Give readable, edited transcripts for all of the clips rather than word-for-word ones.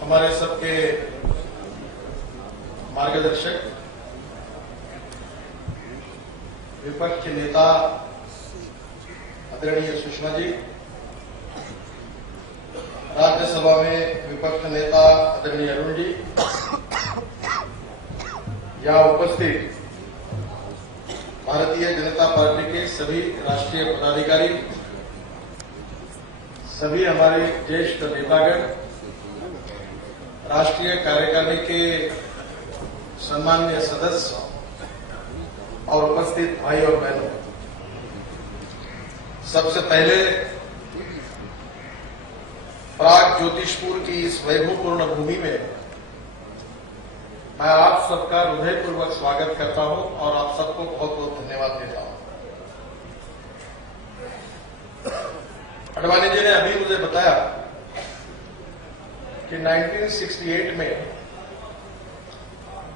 हमारे सबके मार्गदर्शक, विपक्ष के नेता आदरणीय सुषमा जी, राज्यसभा में विपक्ष नेता आदरणीय अरुण जी, यहाँ उपस्थित भारतीय जनता पार्टी के सभी राष्ट्रीय पदाधिकारी, सभी हमारे ज्येष्ठ नेतागण, राष्ट्रीय कार्यकारिणी के सम्माननीय सदस्य और उपस्थित भाई और बहनों, सबसे पहले प्राग ज्योतिषपुर की इस वैभवपूर्ण भूमि में मैं आप सबका हृदयपूर्वक स्वागत करता हूं और आप सबको बहुत बहुत धन्यवाद देता हूं। अडवाणी जी ने अभी मुझे बताया कि 1968 में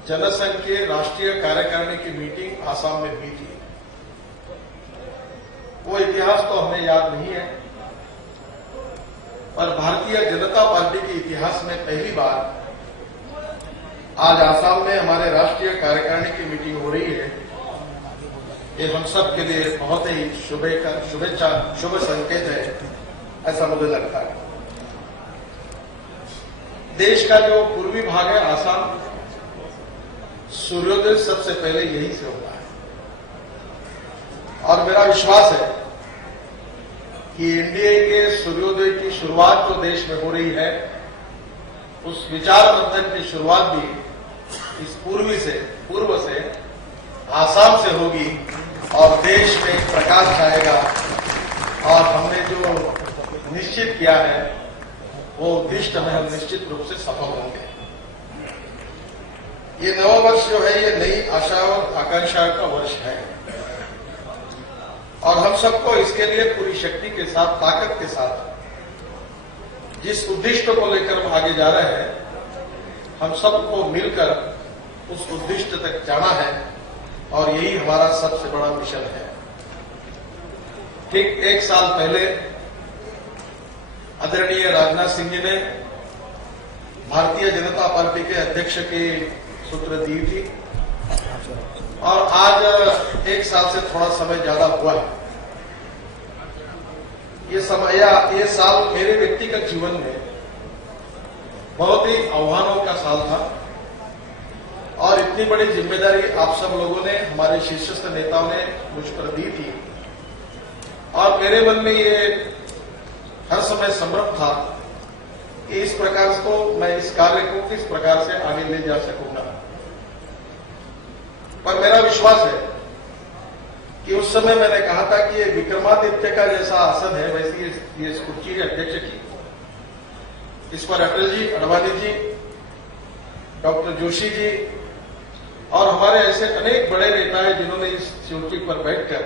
जनसंघ के राष्ट्रीय कार्यकारिणी की मीटिंग आसाम में हुई थी। वो इतिहास तो हमें याद नहीं है, पर भारतीय जनता पार्टी के इतिहास में पहली बार आज आसाम में हमारे राष्ट्रीय कार्यकारिणी की मीटिंग हो रही है। ये हम सब के लिए बहुत ही शुभ संकेत है, ऐसा मुझे लगता है। देश का जो पूर्वी भाग है आसाम, सूर्योदय सबसे पहले यहीं से होता है और मेरा विश्वास है कि एनडीए के सूर्योदय की शुरुआत जो देश में हो रही है, उस विचार मंथन की शुरुआत भी इस पूर्व से आसाम से होगी और देश में एक प्रकाश छाएगा और हमने जो निश्चित किया है वो उद्दिष्ट में हम निश्चित रूप से सफल होंगे। ये नवा वर्ष जो है ये नई आशा और आकांक्षा का वर्ष है और हम सबको इसके लिए पूरी शक्ति के साथ, ताकत के साथ जिस उद्दिष्ट को लेकर हम आगे जा रहे हैं, हम सबको मिलकर उस उद्दिष्ट तक जाना है और यही हमारा सबसे बड़ा मिशन है। ठीक एक साल पहले आदरणीय राजनाथ सिंह जी ने भारतीय जनता पार्टी के अध्यक्ष की सूत्र दी थी और आज एक साल से थोड़ा समय ज्यादा हुआ है। ये साल मेरे व्यक्तिगत जीवन में बहुत ही आह्वानों का साल था और इतनी बड़ी जिम्मेदारी आप सब लोगों ने, हमारे शीर्षस्थ नेताओं ने मुझ पर दी थी और मेरे मन में ये हर समय संभ्रम था कि इस प्रकार को मैं इस कार्य को किस प्रकार से आगे ले जा सकूंगा। पर मेरा विश्वास है कि उस समय मैंने कहा था कि ये विक्रमादित्य का जैसा आसन है, वैसी ये कुर्सी है अध्यक्ष की, इस पर अटल जी, अडवाणी जी, डॉक्टर जोशी जी और हमारे ऐसे अनेक बड़े नेता हैं जिन्होंने इस चौकी पर बैठकर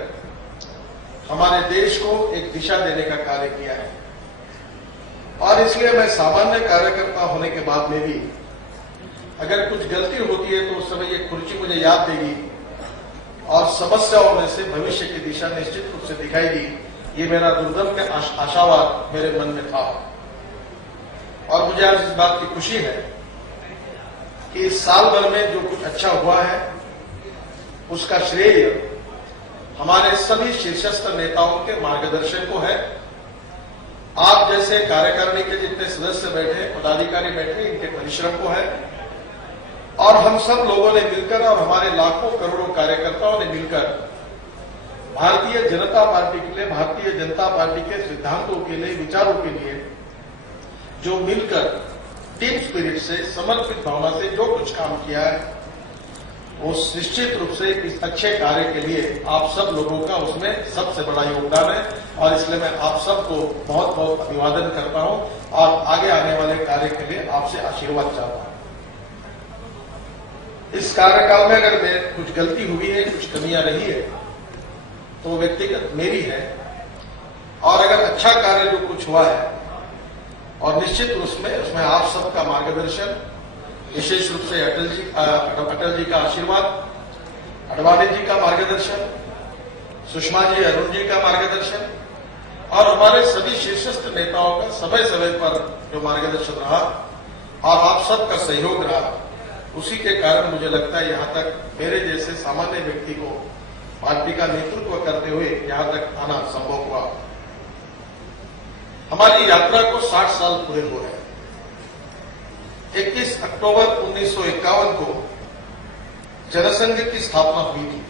हमारे देश को एक दिशा देने का कार्य किया है। और इसलिए मैं सामान्य कार्यकर्ता होने के बाद में भी अगर कुछ गलती होती है तो उस समय ये कुर्सी मुझे याद देगी और समस्याओं में से भविष्य की दिशा निश्चित रूप से दिखाएगी। ये मेरा दुर्दम के आशावाद मेरे मन में था और मुझे आज इस बात की खुशी है कि इस साल भर में जो कुछ अच्छा हुआ है उसका श्रेय हमारे सभी शीर्षस्थ नेताओं के मार्गदर्शन को है। आप जैसे कार्यकारिणी के जितने सदस्य बैठे, पदाधिकारी बैठे, इनके परिश्रम को है और हम सब लोगों ने मिलकर और हमारे लाखों करोड़ों कार्यकर्ताओं ने मिलकर भारतीय जनता पार्टी के लिए, भारतीय जनता पार्टी के सिद्धांतों के लिए, विचारों के लिए जो मिलकर टीम स्पिरिट से, समर्पित भावना से जो कुछ काम किया है, वो निश्चित रूप से इस अच्छे कार्य के लिए आप सब लोगों का उसमें सबसे बड़ा योगदान है और इसलिए मैं आप सबको बहुत बहुत अभिवादन करता हूं और आगे आने वाले कार्य के लिए आपसे आशीर्वाद चाहता हूं। इस कार्यकाल में अगर मैं कुछ गलती हुई है, कुछ कमियां रही है तो व्यक्तिगत मेरी है और अगर अच्छा कार्य जो कुछ हुआ है और निश्चित उसमें आप सबका मार्गदर्शन, विशेष रूप से अटल जी का आशीर्वाद, अडवाणी जी का मार्गदर्शन, सुषमा जी, अरुण जी का मार्गदर्शन और हमारे सभी शीर्षस्थ नेताओं का समय समय पर जो मार्गदर्शन रहा और आप सबका सहयोग रहा, उसी के कारण मुझे लगता है यहां तक मेरे जैसे सामान्य व्यक्ति को पार्टी का नेतृत्व करते हुए यहां तक आना संभव हुआ। हमारी यात्रा को 60 साल पूरे हो रहे हैं। 21 अक्टूबर 1951 को जनसंघ की स्थापना हुई थी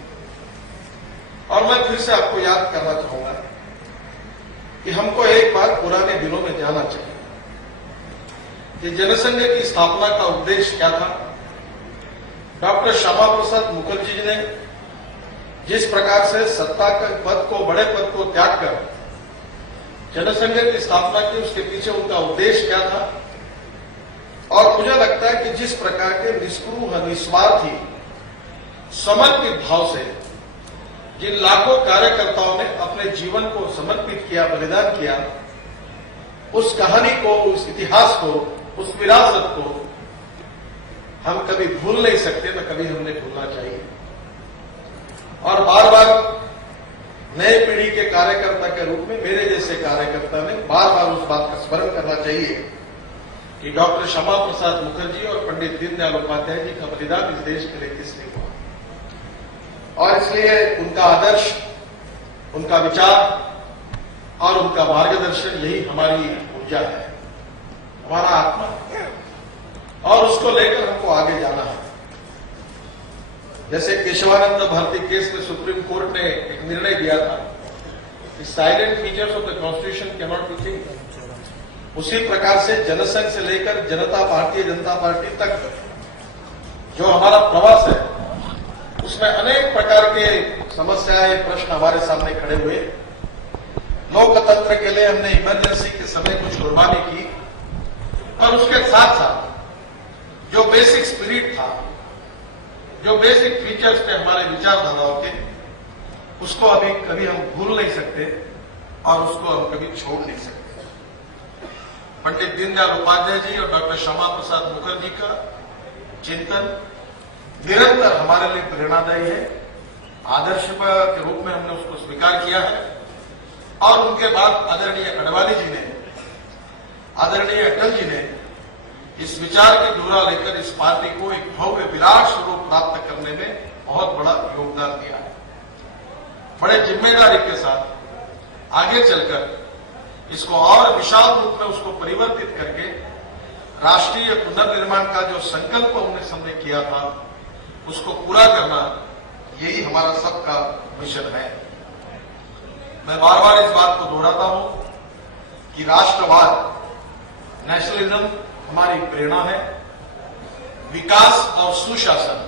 और मैं फिर से आपको याद करना चाहूंगा कि हमको एक बार पुराने दिनों में जाना चाहिए कि जनसंघ की स्थापना का उद्देश्य क्या था। डॉक्टर श्यामा प्रसाद मुखर्जी जी ने जिस प्रकार से सत्ता के पद को, बड़े पद को त्याग कर जनसंघ की स्थापना की, उसके पीछे उनका उद्देश्य क्या था। और मुझे लगता है कि जिस प्रकार के निष्पृह, निस्वार्थी, समर्पित भाव से जिन लाखों कार्यकर्ताओं ने अपने जीवन को समर्पित किया, बलिदान किया, उस कहानी को, उस इतिहास को, उस विरासत को हम कभी भूल नहीं सकते, न कभी हमने भूलना चाहिए। और बार बार नए पीढ़ी के कार्यकर्ता के रूप में मेरे जैसे कार्यकर्ता ने बार बार उस बात का स्मरण करना चाहिए कि डॉक्टर श्यामा प्रसाद मुखर्जी और पंडित दीनदयाल उपाध्याय जी का बलिदान इस देश के लिए किसने हुआ, और इसलिए उनका आदर्श, उनका विचार और उनका मार्गदर्शन यही हमारी ऊर्जा है, हमारा आत्मा है, और उसको लेकर हमको आगे जाना है। जैसे केशवानंद भारती केस में सुप्रीम कोर्ट ने एक निर्णय दिया था कि salient features of the constitution can not be changed, उसी प्रकार से जनसंघ से लेकर भारतीय जनता पार्टी तक जो हमारा प्रवास है, उसमें अनेक प्रकार के समस्याएं, प्रश्न हमारे सामने खड़े हुए। लोकतंत्र के लिए हमने इमरजेंसी के समय कुछ कुर्बानी की, और उसके साथ साथ जो बेसिक स्पिरिट था, जो बेसिक फीचर्स थे हमारे विचारधाराओं के, उसको अभी कभी हम भूल नहीं सकते और उसको हम कभी छोड़ नहीं सकते। पंडित दीनदयाल उपाध्याय जी और डॉक्टर श्यामा प्रसाद मुखर्जी का चिंतन निरंतर हमारे लिए प्रेरणादायी है। आदर्श के रूप में हमने उसको स्वीकार किया है। और उनके बाद आदरणीय अडवाणी जी ने, आदरणीय अटल जी ने इस विचार की धुरा लेकर इस पार्टी को एक भव्य विराट स्वरूप प्राप्त करने में बहुत बड़ा योगदान दिया है। बड़े जिम्मेदारी के साथ आगे चलकर इसको और विशाल रूप में उसको परिवर्तित करके राष्ट्रीय पुनर्निर्माण का जो संकल्प हमने सामने किया था, उसको पूरा करना, यही हमारा सबका मिशन है। मैं बार बार इस बात को दोहराता हूं कि राष्ट्रवाद, नेशनलिज्म हमारी प्रेरणा है। विकास और सुशासन,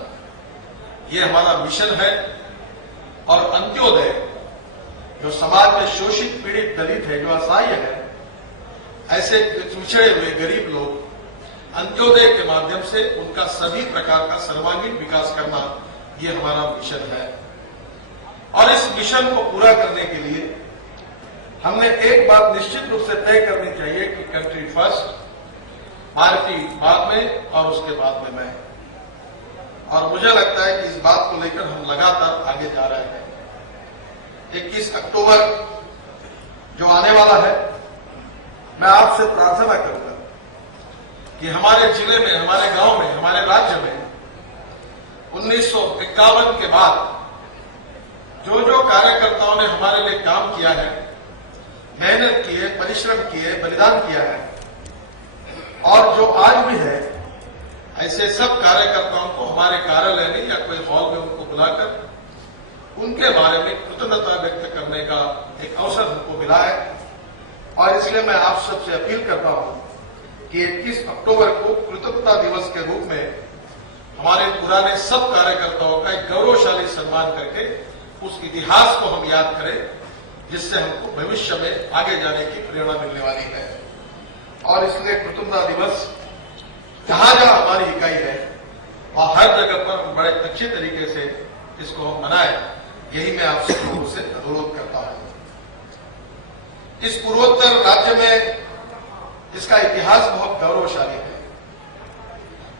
ये हमारा मिशन है। और अंत्योदय, जो समाज में शोषित, पीड़ित, दलित है, जो असहाय है, ऐसे पिछड़े हुए गरीब लोग, अंत्योदय के माध्यम से उनका सभी प्रकार का सर्वांगीण विकास करना, ये हमारा मिशन है। और इस मिशन को पूरा करने के लिए हमने एक बात निश्चित रूप से तय करनी चाहिए कि कंट्री फर्स्ट, पार्टी बाद में और उसके बाद में मैं। और मुझे लगता है कि इस बात को लेकर हम लगातार आगे जा रहे हैं। 21 अक्टूबर जो आने वाला है, मैं आपसे प्रार्थना करूंगा कि हमारे जिले में, हमारे गांव में, हमारे राज्य में 1951 के बाद जो जो कार्यकर्ताओं ने हमारे लिए काम किया है, मेहनत की है, परिश्रम किए, बलिदान किया है, और जो आज भी है, ऐसे सब कार्यकर्ताओं को हमारे कार्यालय में या कोई हॉल में उनको बुलाकर उनके बारे में कृतज्ञता व्यक्त करने का एक अवसर हमको मिला है। और इसलिए मैं आप सबसे अपील करता हूं कि 21 अक्टूबर को कृतज्ञता दिवस के रूप में हमारे पुराने सब कार्यकर्ताओं का एक गौरवशाली सम्मान करके उस इतिहास को हम याद करें, जिससे हमको भविष्य में आगे जाने की प्रेरणा मिलने वाली है। और इसलिए कृतज्ञता दिवस जहां जहां हमारी इकाई है, और हर जगह पर हम बड़े अच्छे तरीके से इसको हम मनाएं, यही मैं आप सब लोगों से अनुरोध करता हूं। इस पूर्वोत्तर राज्य में इसका इतिहास बहुत गौरवशाली है।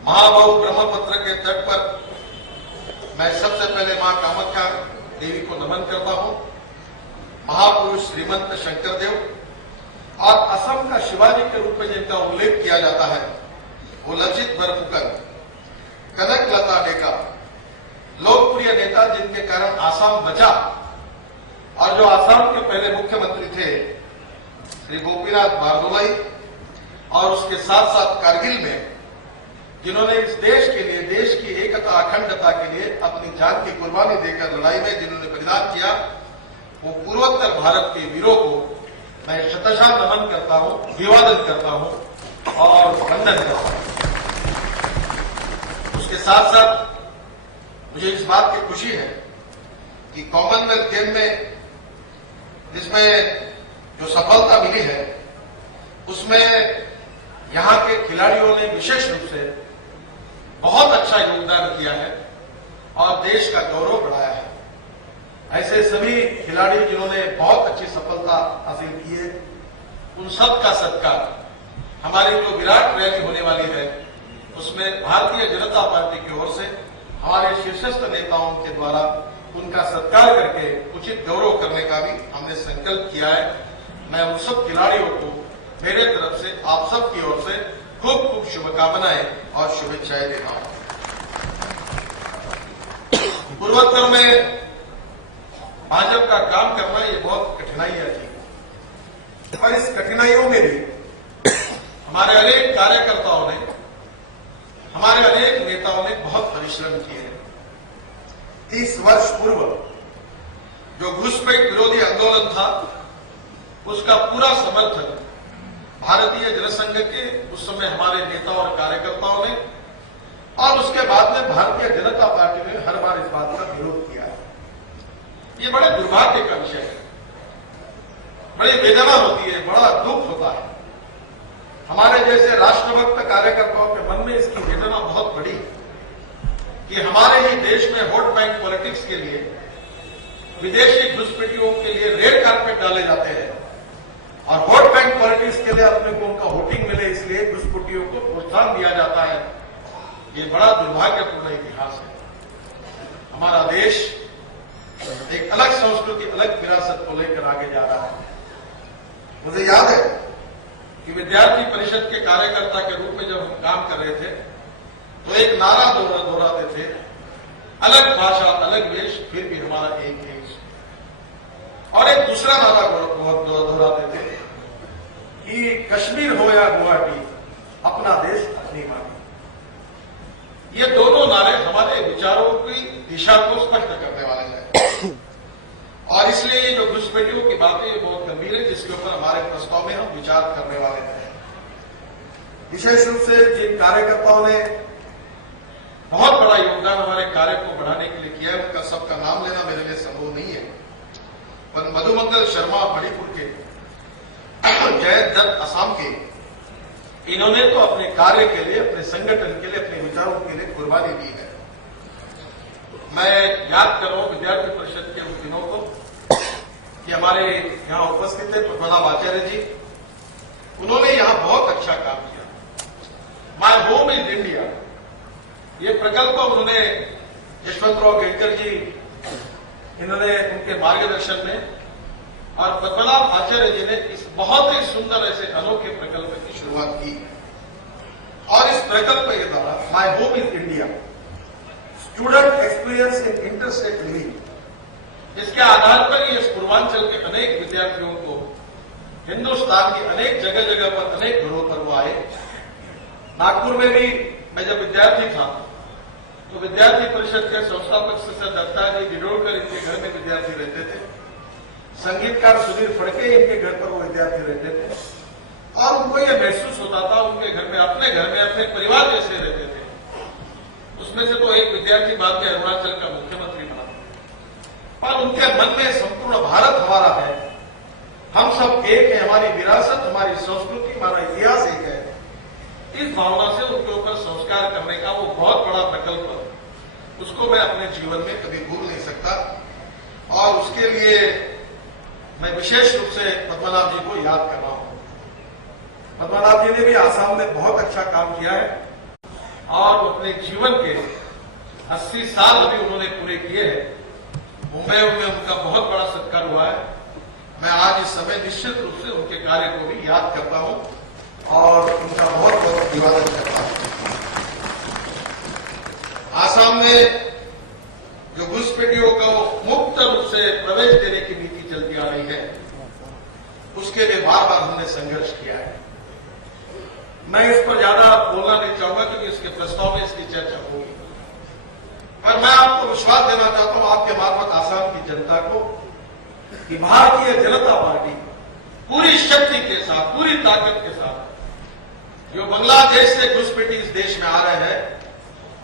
महाबाहु ब्रह्मपुत्र के तट पर मैं सबसे पहले मां कामाख्या देवी को नमन करता हूं। महापुरुष श्रीमंत शंकरदेव और असम का शिवाजी के रूप में जिनका उल्लेख किया जाता है वो लचित बरफुकन, कनकलता डेका, लोकप्रिय नेता जिनके कारण आसाम बचा। और जो आसाम के पहले मुख्यमंत्री थे श्री गोपीनाथ बारदोलाई, और उसके साथ साथ कारगिल में जिन्होंने इस देश के लिए, देश की एकता अखंडता के लिए अपनी जान की कुर्बानी देकर लड़ाई में जिन्होंने बलिदान किया, वो पूर्वोत्तर भारत के वीरों को मैं शतशः नमन करता हूं, अभिवादन करता हूं और वंदन करता हूं। उसके साथ साथ मुझे इस बात की खुशी है कि कॉमनवेल्थ गेम में जिसमें जो सफलता मिली है उसमें यहां के खिलाड़ियों ने विशेष रूप से बहुत अच्छा योगदान किया है और देश का गौरव बढ़ाया है। ऐसे सभी खिलाड़ी जिन्होंने बहुत अच्छी सफलता हासिल की है, उन सब का सत्कार हमारी जो विराट रैली होने वाली है उसमें भारतीय जनता पार्टी की ओर से हमारे शीर्षस्थ नेताओं के द्वारा उनका सत्कार करके उचित गौरव करने का भी हमने संकल्प किया है। मैं उन सब खिलाड़ियों को मेरे तरफ से, आप सब की ओर से खूब खूब शुभकामनाएं और शुभेच्छाएं देता हूं। पूर्वोत्तर में भाजपा का काम करना ये बहुत कठिनाइयां थी, और इस कठिनाइयों में भी हमारे अनेक कार्यकर्ताओं ने, हमारे अनेक नेताओं ने बहुत परिश्रम किए हैं। 30 वर्ष पूर्व जो घुसपैठ विरोधी आंदोलन था उसका पूरा समर्थन भारतीय जनसंघ के उस समय हमारे नेता और कार्यकर्ताओं ने, और उसके बाद में भारतीय जनता पार्टी ने हर बार इस बात का विरोध किया है। ये बड़े दुर्भाग्य का विषय है, बड़ी वेदना होती है, बड़ा दुख होता है। हमारे जैसे राष्ट्रभक्त कार्यकर्ताओं के मन में इसकी वेदना बहुत बड़ी है कि हमारे ही देश में वोट बैंक पॉलिटिक्स के लिए, विदेशी घुसपैठियों के लिए रेड कार्पेट डाले जाते हैं, और वोट बैंक पॉलिटिक्स के लिए अपने को उनका वोटिंग मिले इसलिए घुसपैठियों को प्रोत्साहन दिया जाता है। ये बड़ा दुर्भाग्यपूर्ण इतिहास है। हमारा देश एक अलग संस्कृति, अलग विरासत को लेकर आगे जा रहा है। मुझे याद है कि विद्यार्थी परिषद के कार्यकर्ता के रूप में जब हम काम कर रहे थे तो एक नारा दोहराते थे, अलग भाषा अलग वेश फिर भी हमारा एक देश। और एक दूसरा नारा दोहराते थे कि कश्मीर हो या गुवाहाटी, अपना देश अपनी माटी। ये दोनों नारे हमारे विचारों की दिशा को स्पष्ट करने वाले हैं, और इसलिए जो घुसपैठियों की बातें ये बहुत गंभीर है, जिसके ऊपर हमारे प्रस्ताव में हम विचार करने वाले हैं। विशेष रूप से जिन कार्यकर्ताओं ने बहुत बड़ा योगदान हमारे कार्य को बढ़ाने के लिए किया है, उनका सबका नाम लेना मेरे लिए संभव नहीं है, पर मधुमंगल शर्मा मणिपुर के, जयंत दत्त असम के, इन्होंने तो अपने कार्य के लिए, अपने संगठन के लिए, अपने विचारों के लिए कुर्बानी दी है। मैं याद कर रहा हूं विद्यार्थी परिषद के उन दिनों को कि हमारे यहां उपस्थित थे प्रफुल्ल आचार्य जी, उन्होंने यहां बहुत अच्छा काम किया। माय होम इज इंडिया, ये प्रकल्प उन्होंने यशवंतराव गेडकर जी, इन्होंने उनके मार्गदर्शन में, और प्रफुल्ल आचार्य जी ने इस बहुत ही सुंदर ऐसे अनोखे प्रकल्प की शुरुआत की। और इस प्रकल्प के द्वारा my home is India, student experience in interstate living, इसके आधार पर ये पूर्वांचल के अनेक विद्यार्थियों को हिंदुस्तान की अनेक जगह जगह पर, अनेक घरों पर वो आए। नागपुर में भी मैं जब विद्यार्थी था तो विद्यार्थी परिषद के संस्थापक सदस्य दत्ता जी डिडोलकर इनके घर में विद्यार्थी रहते थे, संगीतकार सुधीर फड़के इनके घर पर वो विद्यार्थी रहते थे, और उनको ये महसूस होता था उनके घर में, अपने परिवार जैसे रहते थे। उसमें से तो एक विद्यार्थी बाद में अरुणाचल का मुख्यमंत्री बना, पर उनके मन में संपूर्ण भारत हमारा है, हम सब एक है, हमारी विरासत, हमारी संस्कृति, हमारा इतिहास एक है। इस भावना से उनके ऊपर संस्कार करने का वो बहुत बड़ा प्रकल्प, उसको मैं अपने जीवन में कभी भूल नहीं सकता, और उसके लिए मैं विशेष रूप से पद्मनाभ जी को याद कर रहा हूं। पद्मनाभ जी ने भी आसाम में बहुत अच्छा काम किया है, और अपने जीवन के 80 साल अभी उन्होंने पूरे किए हैं। मुंबई में उनका बहुत बड़ा सत्कार हुआ है, मैं आज इस समय निश्चित रूप से उनके कार्य को भी याद करता हूं और उनका बहुत बहुत अभिवादन करता हूं। आसाम में जो घुसपैठियों को मुक्त रूप से प्रवेश देने की नीति चलती आ रही है, उसके लिए बार बार हमने संघर्ष किया है। मैं इस पर ज्यादा बोलना नहीं चाहूंगा क्योंकि इसके प्रस्ताव में इसकी चर्चा होगी, पर मैं आपको विश्वास देना चाहता हूं आपके मार्फत आसाम की जनता को कि भारतीय जनता पार्टी पूरी शक्ति के साथ, पूरी ताकत के साथ जो बांग्लादेश से घुसपैठी इस देश में आ रहे हैं,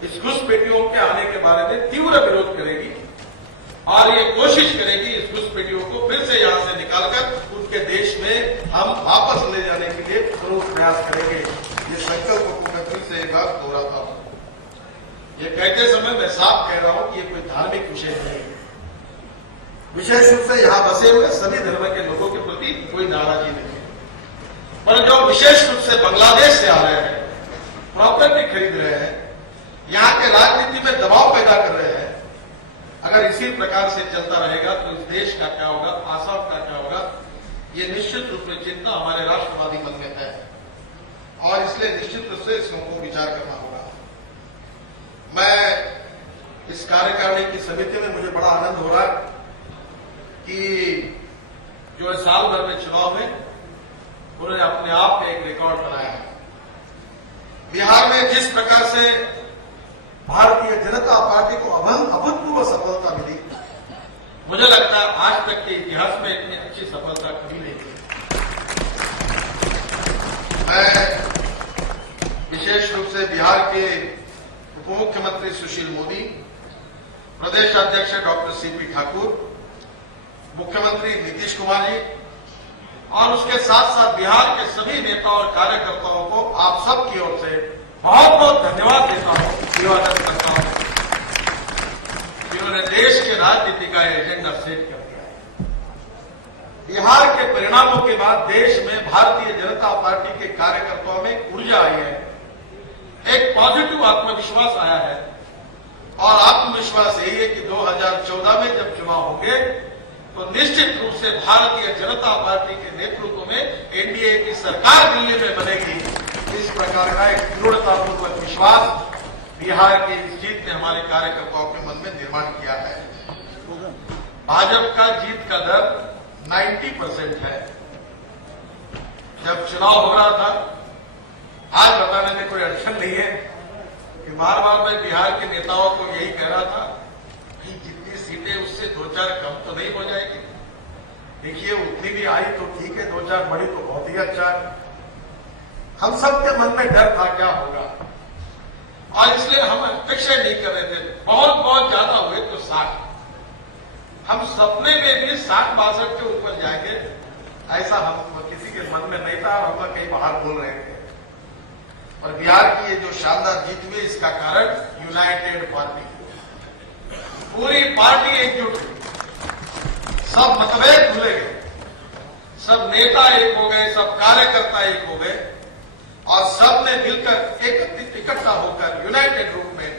इस घुसपैठियों के आने के बारे में तीव्र विरोध करेगी और ये कोशिश करेगी इस घुसपैठियों को फिर से यहां से निकालकर उनके देश में हम वापस ले जाने के लिए जरूर प्रयास करेंगे। ये संकल्प को मैं फिर से एक बार दोहराता हूं। ये कहते समय मैं साफ कह रहा हूं कि ये कोई धार्मिक विषय नहीं है। विशेष रूप से यहां बसे हुए सभी धर्म के लोगों के प्रति कोई नाराजगी नहीं है, पर जो विशेष रूप से बांग्लादेश से आ रहे हैं, प्रॉपर्टी खरीद रहे हैं, यहां के राजनीति में दबाव पैदा कर रहे हैं, अगर इसी प्रकार से चलता रहेगा तो इस देश का क्या होगा, आसाम का क्या होगा, ये निश्चित रूप में चिंता हमारे राष्ट्रवादी मन में है और इसलिए निश्चित रूप से इसको विचार करना होगा। मैं इस कार्यकारिणी की समिति में मुझे बड़ा आनंद हो रहा है कि जो साल भर में चुनाव में उन्होंने अपने आप में एक रिकॉर्ड बनाया है। बिहार में जिस प्रकार से भारतीय जनता पार्टी को अभूतपूर्व सफलता मिली, मुझे लगता है आज तक के इतिहास में इतनी अच्छी सफलता कभी नहीं मिली। मैं विशेष रूप से बिहार के उप मुख्यमंत्री सुशील मोदी, प्रदेश अध्यक्ष डॉक्टर सीपी ठाकुर, मुख्यमंत्री नीतीश कुमार जी और उसके साथ साथ बिहार के सभी नेताओं और कार्यकर्ताओं को आप सब की ओर से बहुत बहुत धन्यवाद देता हूं, अभिवादन करता हूं, जिन्होंने देश के राजनीति का एजेंडा सेट कर दिया है। बिहार के परिणामों के बाद देश में भारतीय जनता पार्टी के कार्यकर्ताओं में ऊर्जा आई है, एक पॉजिटिव आत्मविश्वास आया है और आत्मविश्वास यही है कि 2014 में जब चुनाव होंगे तो निश्चित रूप से भारतीय जनता पार्टी के नेतृत्व में एनडीए की सरकार दिल्ली में बनेगी। इस प्रकार का एक दृढ़तापूर्वक विश्वास बिहार की इस जीत ने हमारे कार्यकर्ताओं के मन में निर्माण किया है। भाजपा का जीत का दर 90% है। जब चुनाव हो रहा था, आज बताने में कोई अड़चन नहीं है कि बार बार मैं बिहार के नेताओं को यही कह रहा था कि जितनी सीटें उससे 2-4 कम तो नहीं हो जाएगी। देखिए उतनी भी आई तो ठीक है, 2-4 बढ़ी तो बहुत ही अच्छा है। हम सबके मन में डर था क्या होगा और इसलिए हम अपेक्षा नहीं कर रहे थे। बहुत ज्यादा हुए तो 60, हम सपने में भी 60-62 के ऊपर जाएंगे ऐसा हम किसी के मन में नहीं था और हम कहीं बाहर बोल रहे थे। और बिहार की ये जो शानदार जीत हुई, इसका कारण यूनाइटेड पार्टी, पूरी पार्टी एकजुट हुई, सब मतभेद भूले गए, सब नेता एक हो गए, सब कार्यकर्ता एक हो गए और सबने मिलकर इकट्ठा होकर यूनाइटेड रूप में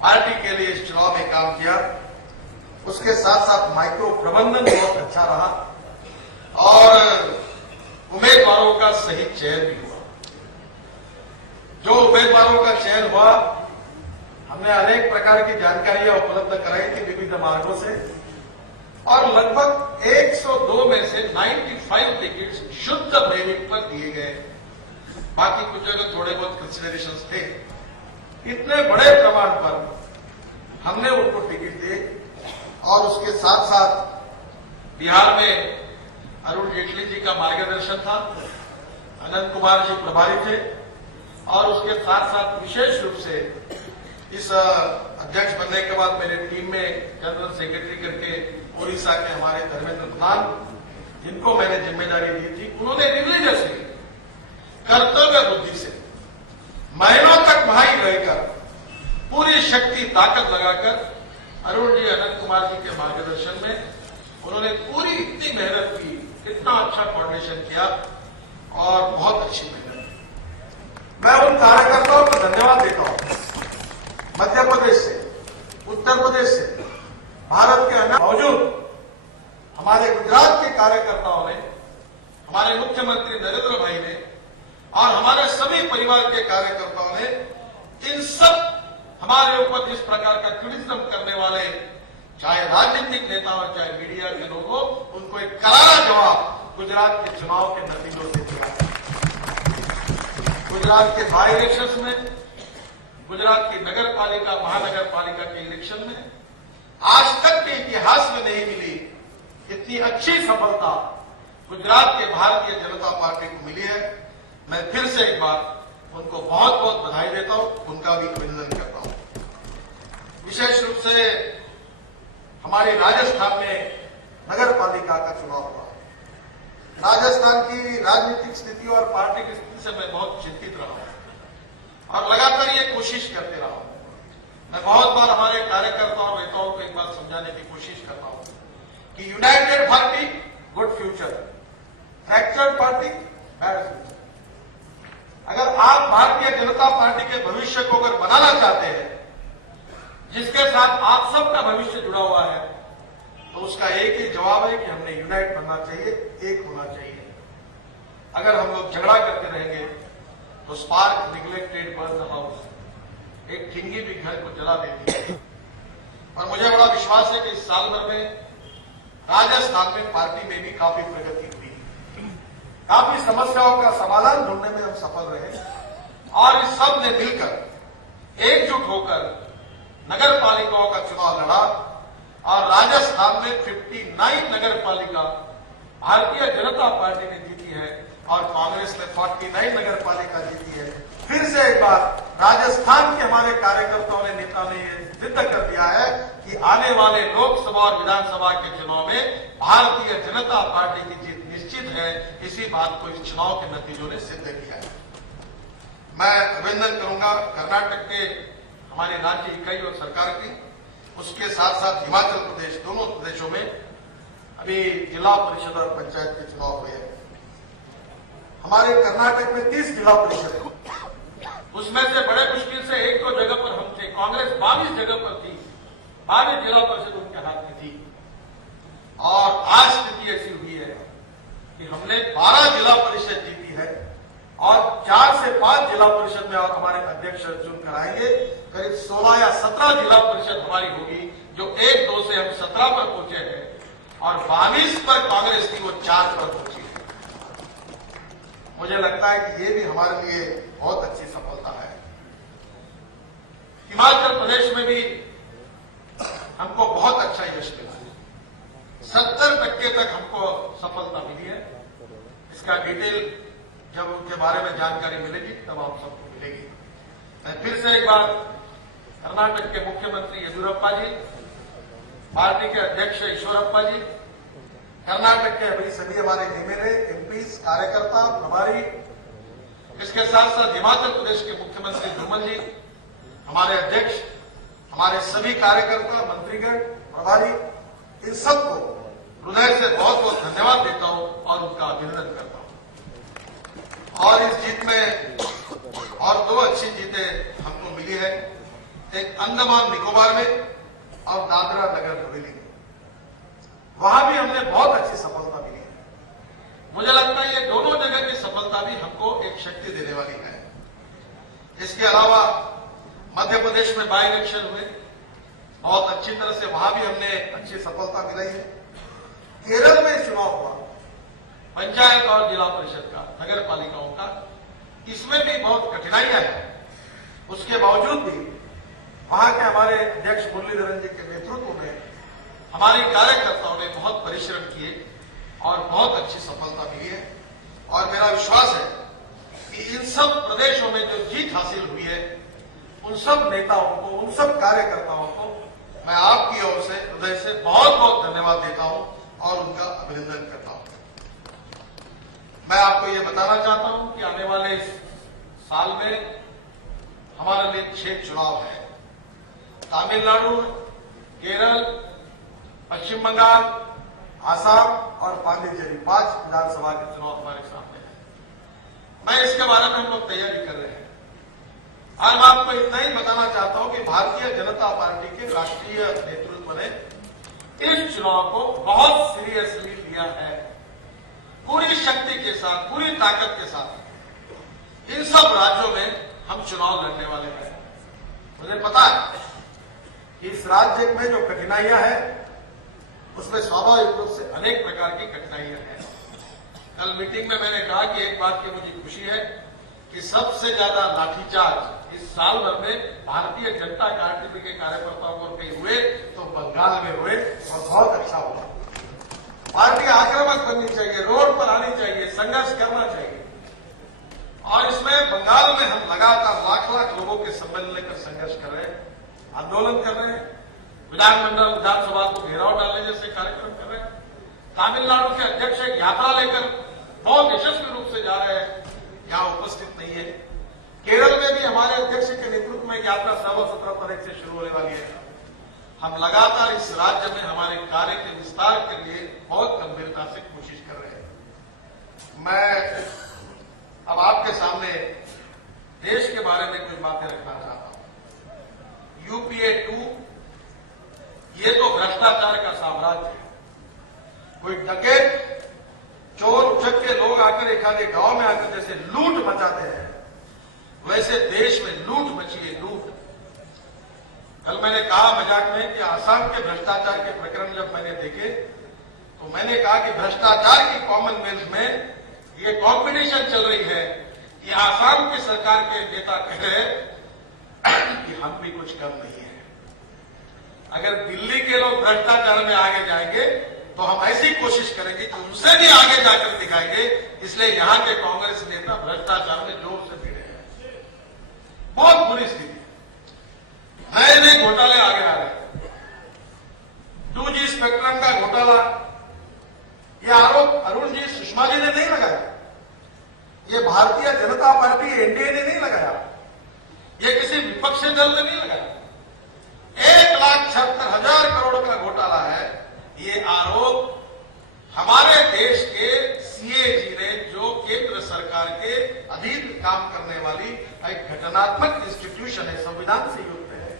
पार्टी के लिए इस चुनाव में काम किया। उसके साथ साथ माइक्रो प्रबंधन बहुत अच्छा रहा और उम्मीदवारों का सही चयन भी हुआ। जो उम्मीदवारों का चयन हुआ, हमने अनेक प्रकार की जानकारियां उपलब्ध कराई थी विभिन्न मार्गों से और लगभग 102 में से 95 टिकट शुद्ध मेरिट पर दिए गए। बाकी कुछ जगह थोड़े बहुत कंसिडरेशंस थे। इतने बड़े प्रमाण पर हमने उनको टिकट दिए और उसके साथ साथ बिहार में अरुण जेटली जी का मार्गदर्शन था, अनंत कुमार जी प्रभारी थे और उसके साथ साथ विशेष रूप से इस अध्यक्ष बनने के बाद मेरे टीम में जनरल सेक्रेटरी करके उड़ीसा के हमारे धर्मेंद्र प्रधान, जिनको मैंने जिम्मेदारी दी थी, उन्होंने रिलीजियसली कर्तव्य बुद्धि से महीनों तक वहां ही रहकर पूरी शक्ति ताकत लगाकर अरुण जी, अनंत कुमार जी के मार्गदर्शन में उन्होंने पूरी इतनी मेहनत की, इतना अच्छा कोऑर्डिनेशन किया और बहुत अच्छी मेहनत की। मैं उन कार्यकर्ताओं को धन्यवाद देता हूं। मध्य प्रदेश से, उत्तर प्रदेश से, भारत के अन्य मौजूद हमारे गुजरात के कार्यकर्ताओं ने, हमारे मुख्यमंत्री नरेंद्र भाई ने और हमारे सभी परिवार के कार्यकर्ताओं ने इन सब हमारे ऊपर जिस प्रकार का क्रिटिसिज्म करने वाले चाहे राजनीतिक नेता हो चाहे मीडिया के लोग हो, उनको एक करारा जवाब गुजरात के चुनाव के नतीजों से दिया। गुजरात के बाई इलेक्शंस में, गुजरात की नगर पालिका महानगर पालिका के इलेक्शन में आज तक के इतिहास में नहीं मिली इतनी अच्छी सफलता गुजरात के भारतीय जनता पार्टी को मिली है। मैं फिर से एक बार उनको बहुत बहुत बधाई देता हूं, उनका भी अभिनंदन करता हूं। विशेष रूप से हमारे राजस्थान में नगर पालिका का चुनाव हुआ। राजस्थान की राजनीतिक स्थिति और पार्टी की स्थिति से मैं बहुत चिंतित रहा हूं और लगातार ये कोशिश करते रहा हूं। मैं बहुत बार हमारे कार्यकर्ताओं और नेताओं को एक बार समझाने की कोशिश करता हूं कि United party good future, fractured party bad future. अगर आप भारतीय जनता पार्टी के भविष्य को अगर बनाना चाहते हैं, जिसके साथ आप सबका भविष्य जुड़ा हुआ है, तो उसका एक ही जवाब है कि हमने यूनाइट बनना चाहिए, एक होना चाहिए। अगर हम लोग झगड़ा करते रहेंगे तो spark neglected burn the house, एक ठिंगी भी घर को जला देती है। और मुझे बड़ा विश्वास है कि इस साल भर में राजस्थान में पार्टी में भी काफी प्रगति हुई, काफी समस्याओं का समाधान ढूंढने में हम सफल रहे और इस सब ने मिलकर एकजुट होकर नगर पालिकाओं का चुनाव लड़ा और राजस्थान में 59 नगर पालिका भारतीय जनता पार्टी ने जीती है और कांग्रेस ने 49 नगर पालिका जीती है। फिर से एक बार राजस्थान के हमारे कार्यकर्ताओं ने, नेता ने ये सिद्ध कर दिया है कि आने वाले लोकसभा और विधानसभा के चुनाव में भारतीय जनता पार्टी की जीत निश्चित है। इसी बात को इस चुनाव के नतीजों ने सिद्ध किया है। मैं अभिनंदन करूंगा कर्नाटक के हमारे राज्य इकाई और सरकार की, उसके साथ साथ हिमाचल प्रदेश, दोनों प्रदेशों में अभी जिला परिषद और पंचायत के चुनाव हुए हैं। हमारे कर्नाटक में 30 जिला परिषद है, उसमें से बड़े मुश्किल से एक दो जगह पर हम थे। कांग्रेस 22 जगह पर थी, 22 जिला परिषद उनके हाथ में थी और आज स्थिति ऐसी हुई है कि हमने 12 जिला परिषद जीती है और 4 से 5 जिला परिषद में और हमारे अध्यक्ष चुनकर आएंगे। करीब 16 या 17 जिला परिषद हमारी होगी, जो 1-2 से हम 17 पर पहुंचे हैं और 22 पर कांग्रेस की वो 4 पर पहुंची है। मुझे लगता है कि ये भी हमारे लिए बहुत अच्छी सफलता है। हिमाचल प्रदेश में भी हमको बहुत अच्छा यश मिला है, 70% तक हमको सफलता मिली है। इसका डिटेल जब उनके बारे में जानकारी मिलेगी तब आप सबको मिलेगी। मैं फिर से एक बार कर्नाटक के मुख्यमंत्री येदियुरप्पा जी, पार्टी के अध्यक्ष ईश्वरप्पा जी, कर्नाटक के अभी सभी हमारे एमएलए, एमपीज, कार्यकर्ता, प्रभारी, इसके साथ साथ हिमाचल प्रदेश के मुख्यमंत्री धूमल जी, हमारे अध्यक्ष, हमारे सभी कार्यकर्ता, मंत्रीगण, प्रभारी, इन सबको हृदय से बहुत बहुत धन्यवाद देता हूं और उनका अभिनंदन करता हूं। और इस जीत में और 2 अच्छी जीतें हमको मिली है, एक अंडमान निकोबार में और दादरा नगर हवेली में। वहां भी हमने बहुत अच्छी सफलता मिली है। मुझे लगता है ये दोनों जगह की सफलता भी हमको एक शक्ति देने वाली है। इसके अलावा मध्य प्रदेश में बाई इलेक्शन हुए, बहुत अच्छी तरह से वहां भी हमने अच्छी सफलता मिलाई है। केरल में चुनाव हुआ पंचायत और जिला परिषद का, नगर पालिकाओं का, इसमें भी बहुत कठिनाइयां हैं। उसके बावजूद भी वहां के हमारे अध्यक्ष मुरलीधरन जी के नेतृत्व में हमारे कार्यकर्ताओं ने बहुत परिश्रम किए और बहुत अच्छी सफलता मिली है। और मेरा विश्वास है कि इन सब प्रदेशों में जो जीत हासिल हुई है, उन सब नेताओं को, उन सब कार्यकर्ताओं को मैं आपकी ओर से हृदय से बहुत बहुत धन्यवाद देता हूं और उनका अभिनंदन करता हूं। मैं आपको ये बताना चाहता हूं कि आने वाले इस साल में हमारे लिए 6 चुनाव है। तमिलनाडु, केरल, पश्चिम बंगाल, आसाम और पांडिचेरी, 5 विधानसभा के चुनाव हमारे सामने है। मैं इसके बारे में हम लोग तैयारी कर रहे हैं। आज मैं आपको इतना ही बताना चाहता हूं कि भारतीय जनता पार्टी के राष्ट्रीय नेतृत्व ने इस चुनाव को बहुत सीरियसली लिया है, पूरी शक्ति के साथ, पूरी ताकत के साथ। इन सब राज्यों में हम चुनाव लड़ने वाले हैं। मुझे पता है कि इस राज्य में जो कठिनाइयां हैं उसमें स्वाभाविक रूप से अनेक प्रकार की कठिनाइयां हैं। कल मीटिंग में मैंने कहा कि एक बात की मुझे खुशी है कि सबसे ज्यादा लाठीचार्ज इस साल भर में भारतीय जनता पार्टी के कार्यकर्ताओं को कहीं हुए तो बंगाल में हुए, और बहुत अच्छा हुआ। पार्टी आक्रामक बननी चाहिए, रोड पर आनी चाहिए, संघर्ष करना चाहिए। और इसमें बंगाल में हम लगातार लाख लाख लोगों के सम्मेलन लेकर संघर्ष कर रहे हैं, आंदोलन कर रहे हैं, विधानमंडल विधानसभा को घेराव डालने जैसे कार्यक्रम कर रहे हैं। तमिलनाडु के अध्यक्ष एक यात्रा लेकर बहुत यशस्वी रूप से जा रहे हैं, यहां उपस्थित नहीं है। केरल में भी हमारे अध्यक्ष के नेतृत्व में यात्रा 16-17 तारीख से शुरू होने वाली है। हम लगातार इस राज्य में हमारे कार्य के विस्तार के लिए बहुत गंभीरता से कोशिश कर रहे हैं। मैं अब आपके सामने देश के बारे में कुछ बातें रखना चाहता हूं। यूपीए 2 ये तो भ्रष्टाचार का साम्राज्य है। कोई डकैत, चोर उचक के लोग आकर एक आधे गांव में आकर जैसे लूट मचाते हैं, वैसे देश में लूट मची है, लूट। कल मैंने कहा मजाक में कि आसाम के भ्रष्टाचार के प्रकरण जब मैंने देखे तो मैंने कहा कि भ्रष्टाचार की कॉमनवेल्थ में ये कॉम्पिटिशन चल रही है कि आसाम की सरकार के नेता कह रहे कि हम भी कुछ कम नहीं है। अगर दिल्ली के लोग भ्रष्टाचार में आगे जाएंगे तो हम ऐसी कोशिश करेंगे कि उनसे भी आगे जाकर दिखाएंगे। इसलिए यहां के कांग्रेस नेता भ्रष्टाचार में जोर से भिड़े हैं। बहुत बुरी स्थिति, नए नए घोटाले आगे आ रहे हैं। 2G स्पेक्ट्रम का घोटाला, ये आरोप अरुण जी, सुषमा जी ने नहीं लगाया, ये भारतीय जनता पार्टी एनडीए ने नहीं लगाया, ये किसी विपक्षी दल ने नहीं लगाया। 1,76,000 करोड़ का घोटाला है। ये आरोप हमारे देश के सीएजी ने, जो केंद्र सरकार के अधीन काम करने वाली एक घटनात्मक इंस्टीट्यूशन है, संविधान से युक्त है,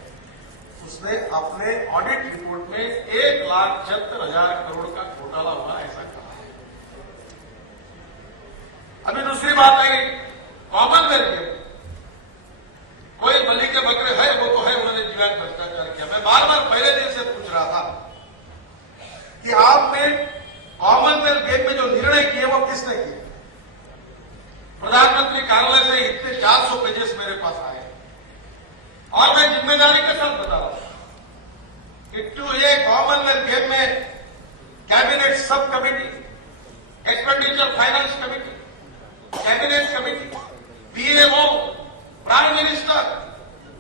उसने अपने ऑडिट रिपोर्ट में 1,76,000 करोड़ का घोटाला हुआ ऐसा कहा है। अभी दूसरी बात आई कॉमनवेल्थ गेम। कोई बलि के बकरे है, वो तो है, उन्होंने जीवन भ्रष्टाचार किया। मैं बार बार पहले दिन से पूछ रहा था कि आपने कॉमनवेल्थ गेम में जो निर्णय किए वो किसने किए? प्रधानमंत्री कार्यालय से इतने 400 पेजेस मेरे पास आए और मैं जिम्मेदारी के साथ बता रहा हूं कि टू ये कॉमनवेल्थ गेम में cabinet sub committee, expenditure finance committee, cabinet committee, PMO, prime minister,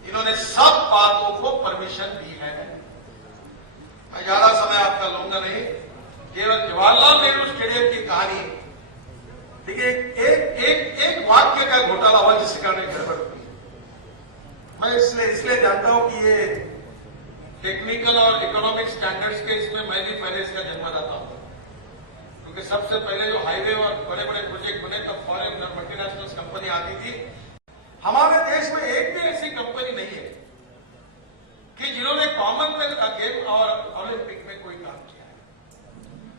इन्होंने सब बातों को परमिशन दी है। मैं ज्यादा समय आपका लूंगा नहीं, केवल जवाहरलाल नेहरू स्टेडियम की कहानी। देखिए, एक वाक्य का घोटाला हुआ जिसके कारण गड़बड़ हुई। मैं इसलिए जानता हूं कि ये टेक्निकल और इकोनॉमिक स्टैंडर्ड्स के इसमें मैं भी पहले इसका जन्मदाता हूं, क्योंकि सबसे पहले जो हाईवे और बड़े बड़े प्रोजेक्ट बने तब फॉरेन और मल्टीनेशनल कंपनी आती थी। हमारे देश में एक भी ऐसी कंपनी नहीं है कि जिन्होंने कॉमनवेल्थ गेम और ओलंपिक में कोई काम किया है।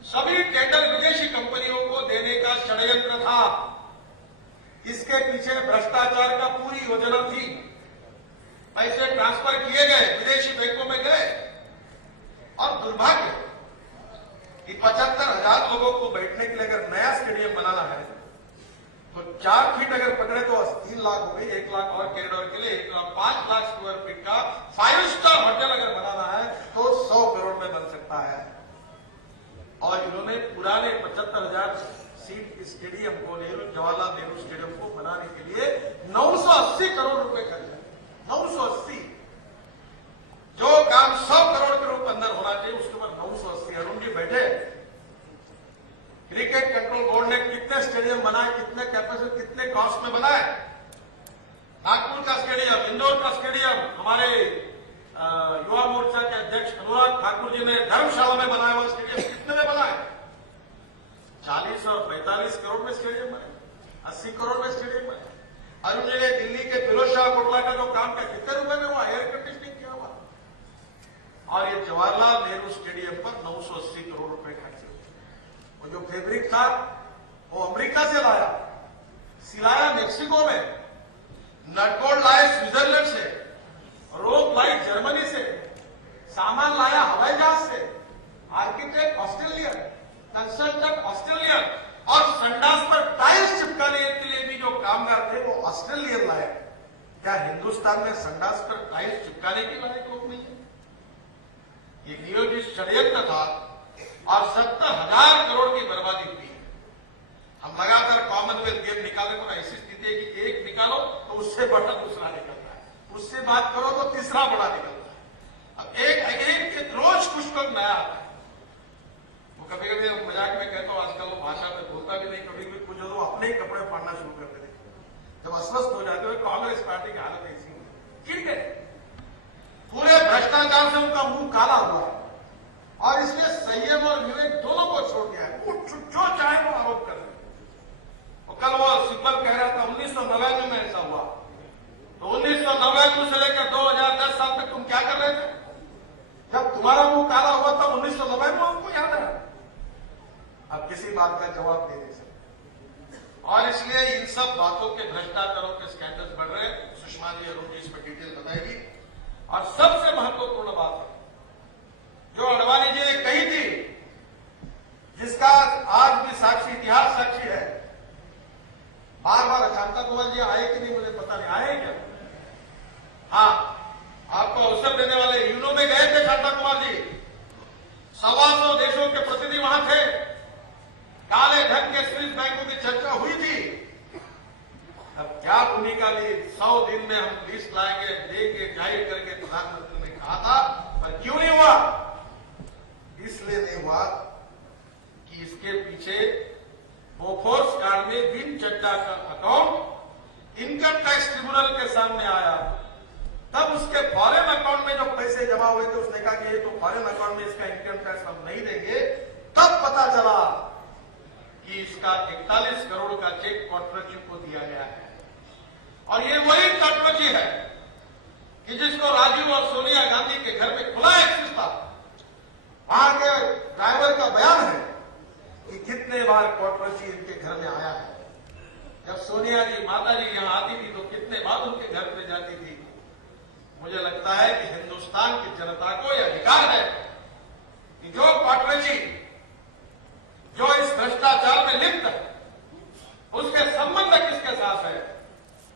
सभी टेंडर विदेशी कंपनियों को देने का षड्यंत्र था। इसके पीछे भ्रष्टाचार का पूरी योजना थी। पैसे ट्रांसफर किए गए, विदेशी बैंकों में गए, और दुर्भाग्य कि 75,000 लोगों को बैठने के लिए अगर नया स्टेडियम बनाना है तो 4 फीट अगर पकड़े तो 3 लाख हो गई, 1 लाख और कॉरिडोर के लिए 5 लाख स्क्वायर फीट का 5 स्टार होटल अगर बनाना है तो 100 करोड़ में बन सकता है। और इन्होंने पुराने 75,000 सीट स्टेडियम को, जवाहरलाल नेहरू स्टेडियम को बनाने के लिए 980 करोड़ रुपए खर्च है। 980, जो काम 100 करोड़ के रूप अंदर होना चाहिए उसके ऊपर 980। अरुण जी बैठे, क्रिकेट कंट्रोल बोर्ड ने कितने स्टेडियम बनाए, कितने कैपेसिटी, कितने कॉस्ट में बनाए? नागपुर का स्टेडियम, इंदौर का स्टेडियम, हमारे युवा मोर्चा के अध्यक्ष अनुराग ठाकुर जी ने धर्मशाला में बनाया हुआ स्टेडियम कितने में बनाए? 40 और 45 करोड़ में स्टेडियम बने, 80 करोड़ में स्टेडियम बने। अरुण जी ने दिल्ली के फिरोज शाह कोटला का जो काम किया कितने रुपए में हुआ? एयर कंडीशनिंग किया हुआ। और ये जवाहरलाल नेहरू स्टेडियम पर 980 करोड़ रुपए खर्चे हुए। और जो फैब्रिक था वो अमेरिका से लाया, सिलाया मेक्सिको में, नटबोल्ट लाए स्विट्जरलैंड से, रोप लाई जर्मनी से, सामान लाया हवाई जहाज से, आर्किटेक्ट ऑस्ट्रेलियन, कंसल्टेंट ऑस्ट्रेलियन, और संडास पर टाइल्स चिपकाने के लिए भी जो कामगार थे वो ऑस्ट्रेलियन लाए। क्या हिंदुस्तान में संडास पर टाइल्स चिपकाने के लायक लोग नहीं है? ये नियोजित षड्यंत्र था और 70,000 करोड़ की बर्बादी हुई है। हम लगातार कॉमनवेल्थ गेम निकालने को ऐसी स्थिति है कि एक निकालो तो उससे बड़ा दूसरा निकलता है, उससे बात करो तो तीसरा बड़ा निकलता है। अब एक रोज कुछ तो नया आता है। वो कभी कभी मजाक में कहता हूं, आजकल वो भाषा में बोलता भी नहीं, कभी भी कुछ हो अपने ही कपड़े फाड़ना शुरू कर देते, जब अस्वस्थ हो जाते हो। कांग्रेस पार्टी की हालत ऐसी है, ठीक है, पूरे भ्रष्टाचार से उनका मुंह काला हुआ है और इसलिए संयम और विवेक दोनों को छोड़ दिया है। वो जो चाहे वो आरोप कर रहे। कल वो सिब्बल कह रहा था 1999 में ऐसा हुआ, तो 1999 से लेकर 2010 साल तक तुम क्या कर रहे थे? जब तुम्हारा मुंह काला हुआ था 1999 में, हमको याद है। अब किसी बात का जवाब दे नहीं सकते और इसलिए इन सब बातों के भ्रष्टाचारों के स्कैंडल्स बढ़ रहे हैं। सुषमा जी अरुण जी इस पर डिटेल बताएगी। और सबसे महत्वपूर्ण बात है जो अडवाणी जी ने कही थी, जिसका आज भी साक्षी, इतिहास साक्षी है। बार बार शांता कुमार जी आए कि नहीं मुझे पता नहीं, आए क्या? हाँ, आपको अवसर देने वाले यूनो में गए थे शांता कुमार जी, 125 देशों के प्रतिनिधि वहां थे, काले धन के स्विस बैंकों की चर्चा हुई थी। अब क्या भूमिका ली? 100 दिन में हम लिस्ट लाएंगे, देंगे, जाहिर करके प्रधानमंत्री ने कहा था, पर क्यों नहीं हुआ? इसलिए नहीं हुआ कि इसके पीछे बोफोर्स कांड में विन चड्डा का अकाउंट इनकम टैक्स ट्रिब्यूनल के सामने आया। तब उसके फॉरेन अकाउंट में जो पैसे जमा हुए थे, उसने कहा कि ये तो फॉरेन अकाउंट में इसका इनकम टैक्स हम नहीं देंगे। तब पता चला कि इसका 41 करोड़ का चेक कॉर्पोरेट को दिया गया है। और ये वही कॉर्पोरेट है कि जिसको राजीव और सोनिया गांधी के घर में खुला एक्सेस था। वहां के ड्राइवर का बयान है कि कितने बार कॉर्पोरेट इनके घर में आया है। जब सोनिया जी, माता जी यहां आती थी तो कितने बार उनके घर में जाती थी। मुझे लगता है कि हिंदुस्तान की जनता को यह अधिकार है कि जो कॉर्पोरेट जो इस भ्रष्टाचार में लिप्त है, उसके संबंध किसके साथ है।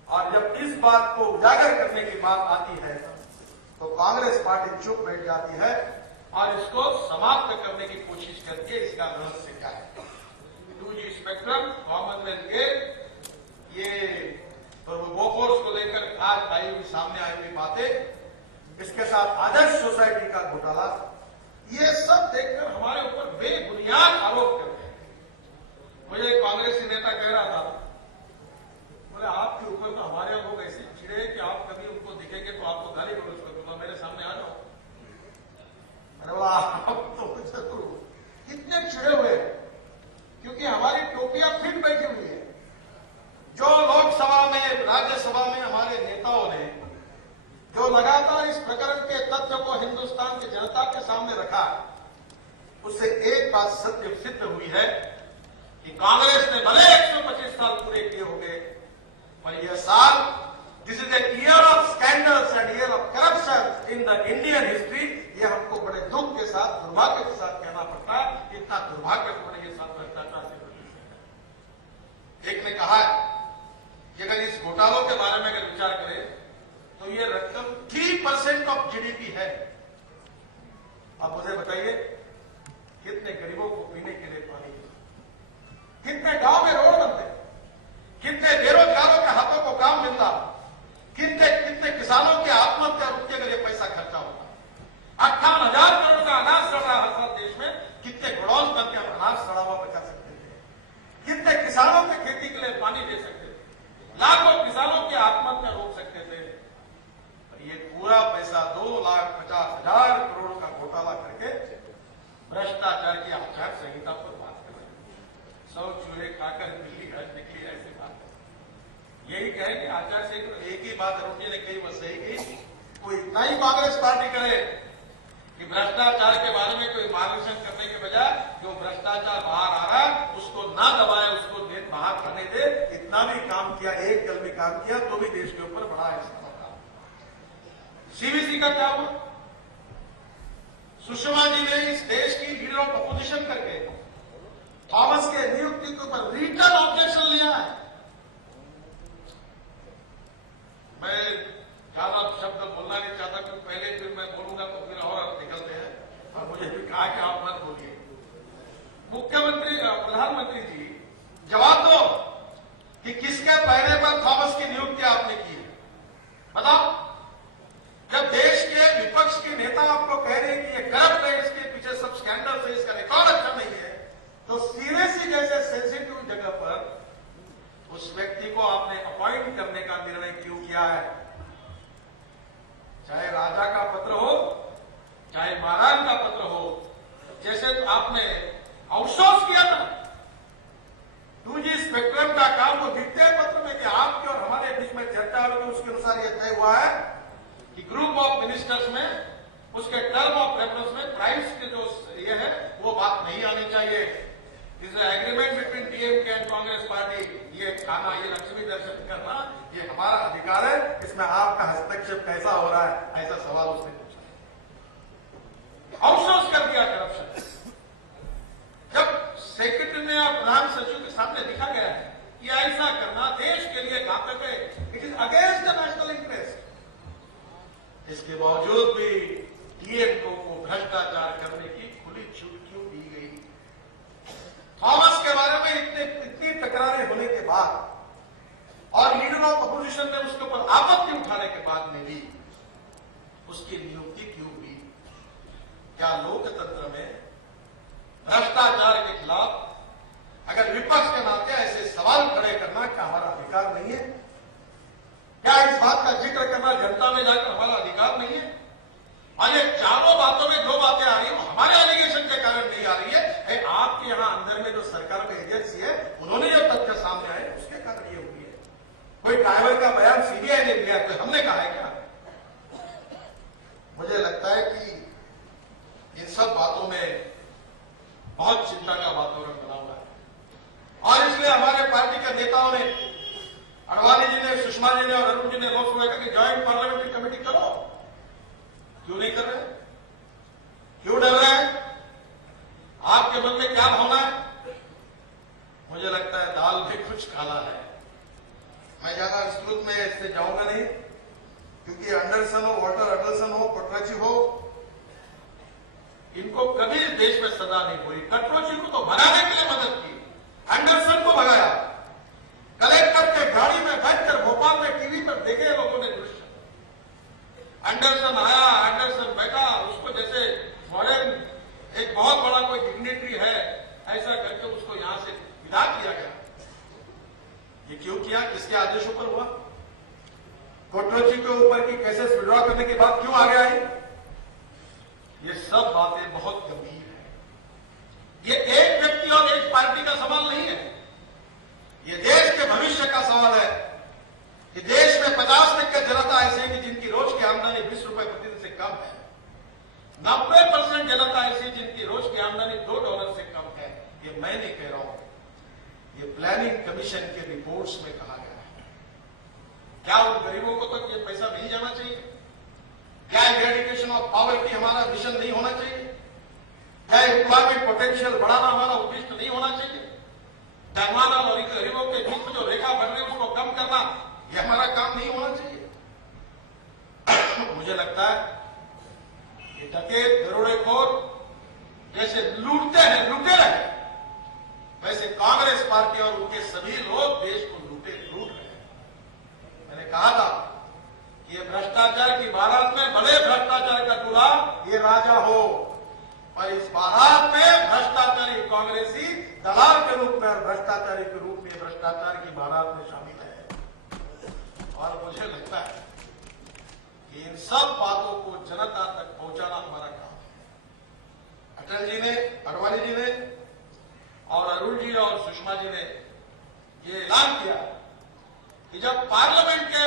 और जब इस बात को उजागर करने की बात आती है तो कांग्रेस पार्टी चुप बैठ जाती है और इसको समाप्त करने की कोशिश करके इसका रहस्य क्या है। 2G स्पेक्ट्रम, कॉमनवेल्थ गेम, ये बोफोर्स को लेकर आज आई हुई सामने आई हुई बातें, इसके साथ आदर्श सोसाइटी का घोटाला, ये सब देखकर हमारे ऊपर बेबुनियाद आरोप करते हैं। मुझे एक कांग्रेसी नेता कह रहा था, बोले आपके ऊपर तो हमारे लोग ऐसे चिड़े कि आप कभी उनको दिखेंगे तो आपको गाली गलौज कर दूंगा, मेरे सामने आ जाओ। अरे वाह, आप तो जरूर इतने चिड़े हुए क्योंकि हमारी टोपियां फिट बैठी हुई है। जो लोकसभा में, राज्यसभा में हमारे नेताओं ने जो लगातार इस प्रकरण के तथ्य को हिंदुस्तान की जनता के सामने रखा, उससे एक बात सत्य सिद्ध हुई है कि कांग्रेस ने भले 125 साल पूरे किए होंगे, पर यह साल, this is a year of scandals and year of corruption in the Indian history. यह हमको बड़े दुख के साथ, दुर्भाग्य के साथ कहना पड़ता है। इतना दुर्भाग्यपूर्ण ये साथ भ्रष्टाचार से। एक ने कहा है कि अगर इस घोटालों के बारे में अगर विचार करें तो ये रकम 3% ऑफ जीडीपी है। अब मुझे बताइए कितने गरीबों को पीने के लिए पानी, कितने गांव में रोड बनते, कितने बेरोजगारों के हाथों को काम मिलता, कितने कितने किसानों की आत्महत्या रुकने के लिए पैसा खर्चा होता। 58,000 करोड़ का अनाज सड़ रहा हर साल देश में, कितने गोडाउन करके हम अनाज सड़ा हुआ बचा सकते थे, कितने किसानों की खेती के लिए पानी दे सकते थे, लाखों किसानों की आत्महत्या रोक सकते थे। ये पूरा पैसा 2,50,000 करोड़ का घोटाला करके भ्रष्टाचार की आचार संहिता पर बात कर रहे हैं। 100 चूहे खाकर बिल्ली घर निकली, ऐसी बात है। यही कहेंगे आचार संहिता, एक ही बात अरुण जी ने कही, वो सही कही। कोई इतना ही कांग्रेस पार्टी करे कि भ्रष्टाचार के बारे में कोई मार्गदर्शन करने के बजाय जो भ्रष्टाचार बाहर आ रहा है उसको ना दबाए, उसको बाहर खाने दे। इतना भी काम किया, एक कल भी काम किया तो भी देश के ऊपर बड़ा एहसान था। सीवीसी का क्या हुआ? सुषमा जी ने इस देश की लीडर ऑफ अपोजिशन करके थॉमस के नियुक्ति के ऊपर रिटर्न ऑब्जेक्शन लिया है। मैं ज्यादा शब्द बोलना नहीं चाहता क्योंकि पहले फिर मैं बोलूंगा तो फिर और निकलते हैं, और मुझे भी कहा कि आप मत बोलिए। मुख्यमंत्री प्रधानमंत्री जी जवाब दो कि किसके पैरे पर थॉमस की नियुक्ति आपने की है, बताओ। जब देश के विपक्ष के नेता आपको कह रहे हैं कि ये करप्ट है, इसके पीछे सब स्कैंडल है, इसका रिकॉर्ड अच्छा नहीं है, तो सीरियसली जैसे सेंसिटिव जगह पर उस व्यक्ति को आपने अपॉइंट करने का निर्णय क्यों किया है? चाहे राजा का पत्र हो, चाहे महाराज का पत्र हो, जैसे तो आपने आउटसोर्स किया था 2G स्पेक्ट्रम का काम, वो दिखते हैं पत्र में कि आपके और हमारे बीच में चर्चा होगी, उसके अनुसार यह तय हुआ है कि ग्रुप ऑफ मिनिस्टर्स में उसके टर्म ऑफ रेफरेंस में प्राइस के जो ये है वो बात नहीं आनी चाहिए। इस agreement between DMK and Congress party, ये खाना, ये लक्ष्मी दर्शन करना, ये हमारा अधिकार है, इसमें आपका हस्तक्षेप कैसा हो रहा है, ऐसा सवाल उसने पूछा। आउटसोर्स कर दिया करप्शन। जब सेक्रेटरी ने और प्रधान सचिव के सामने लिखा गया है कि ऐसा करना देश के लिए घातक है, it is against the national interest, इसके बावजूद भी डीएमके को भ्रष्टाचार करने की खुली छूट क्यों दी गई? थॉमस के बारे में इतनी तकरारें होने के बाद और लीडर ऑफ अपोजिशन ने उसके ऊपर आपत्ति उठाने के बाद में भी उसकी नियुक्ति क्यों हुई? क्या लोकतंत्र में भ्रष्टाचार के खिलाफ अगर विपक्ष के नाते ऐसे सवाल खड़े करना क्या हमारा अधिकार नहीं है? क्या इस बात का जिक्र करना जनता में जाकर हमारा अधिकार नहीं है? और ये चारों बातों में दो बातें आ रही है, हमारे एलिगेशन के कारण नहीं आ रही है, आपके यहां अंदर में जो सरकार में एजेंसी है उन्होंने जो तथ्य सामने आए उसके कारण ये हुई है। कोई ड्राइवर का बयान सीबीआई ने लिया, तो हमने कहा है क्या? मुझे लगता है कि इन सब बातों में बहुत चिंता का वातावरण बना हुआ है, और इसलिए हमारे पार्टी के नेताओं ने, अडवाणी जी ने, सुषमा जी ने और अरुण जी ने रोज सुबह कि ज्वाइंट पार्लियामेंट्री कमेटी करो। क्यों नहीं कर रहे? क्यों डर रहे हैं? आपके मन में क्या भावना है? मुझे लगता है दाल में कुछ काला है। मैं ज्यादा विस्तृत में इससे जाऊंगा नहीं, क्योंकि एंडरसन हो, वॉल्टर एंडरसन हो, कटोची हो, इनको कभी इस देश में सजा नहीं हुई। कटोची को तो भगाने के लिए मदद की, एंडरसन को भगाया। कलेक्टर के गाड़ी में बैठकर भोपाल में टीवी पर देखे लोगों ने दृश्य। एंडरसन आया, एंडरसन बैठा, उसको जैसे फॉरेन एक बहुत बड़ा कोई डिग्नेटरी है ऐसा करके उसको यहां से विदा किया गया। ये क्यों किया? किसके आदेशों पर हुआ? कोटरोची के ऊपर की केसेस विड्रॉ करने के बाद क्यों आगे आई? ये सब बातें बहुत गंभीर है। ये एक व्यक्ति और एक पार्टी का सवाल नहीं है, ये देश के भविष्य का सवाल है। कि देश में 50% जनता ऐसे है कि जिनकी रोज की आमदनी 20 रुपए प्रतिदिन से कम है। 90% जनता ऐसी जिनकी रोज की आमदनी $2 से कम है। ये मैं नहीं कह रहा हूं, ये प्लानिंग कमीशन के रिपोर्ट्स में कहा गया है। क्या उन गरीबों को तो ये पैसा नहीं जाना चाहिए? क्या इरेडिकेशन ऑफ पॉवर्टी हमारा मिशन नहीं होना चाहिए? क्या एम्प्लॉयमेंट पोटेंशियल बढ़ाना हमारा उद्देश्य नहीं होना चाहिए? धनवान और गरीबों के बीच में जो रेखा बढ़ रही है उसको कम करना, ये हमारा काम नहीं होना चाहिए? मुझे लगता है ये डकैत, दरोडेखोर जैसे लूटते हैं, लूटे रहे, वैसे कांग्रेस पार्टी और उनके सभी लोग देश को लूट रहे हैं। मैंने कहा था कि ये भ्रष्टाचार की बारात में भले भ्रष्टाचार का दूल्हा ये राजा हो, और इस बारात में भ्रष्टाचारी कांग्रेसी दलाल के रूप में और भ्रष्टाचारी के रूप में भ्रष्टाचार की बारात में शामिल है। और मुझे लगता है कि इन सब बातों को जनता तक पहुंचाना हमारा काम है। अटल जी ने, अडवाणी जी ने और अरुण जी और सुषमा जी ने ये ऐलान किया कि जब पार्लियामेंट के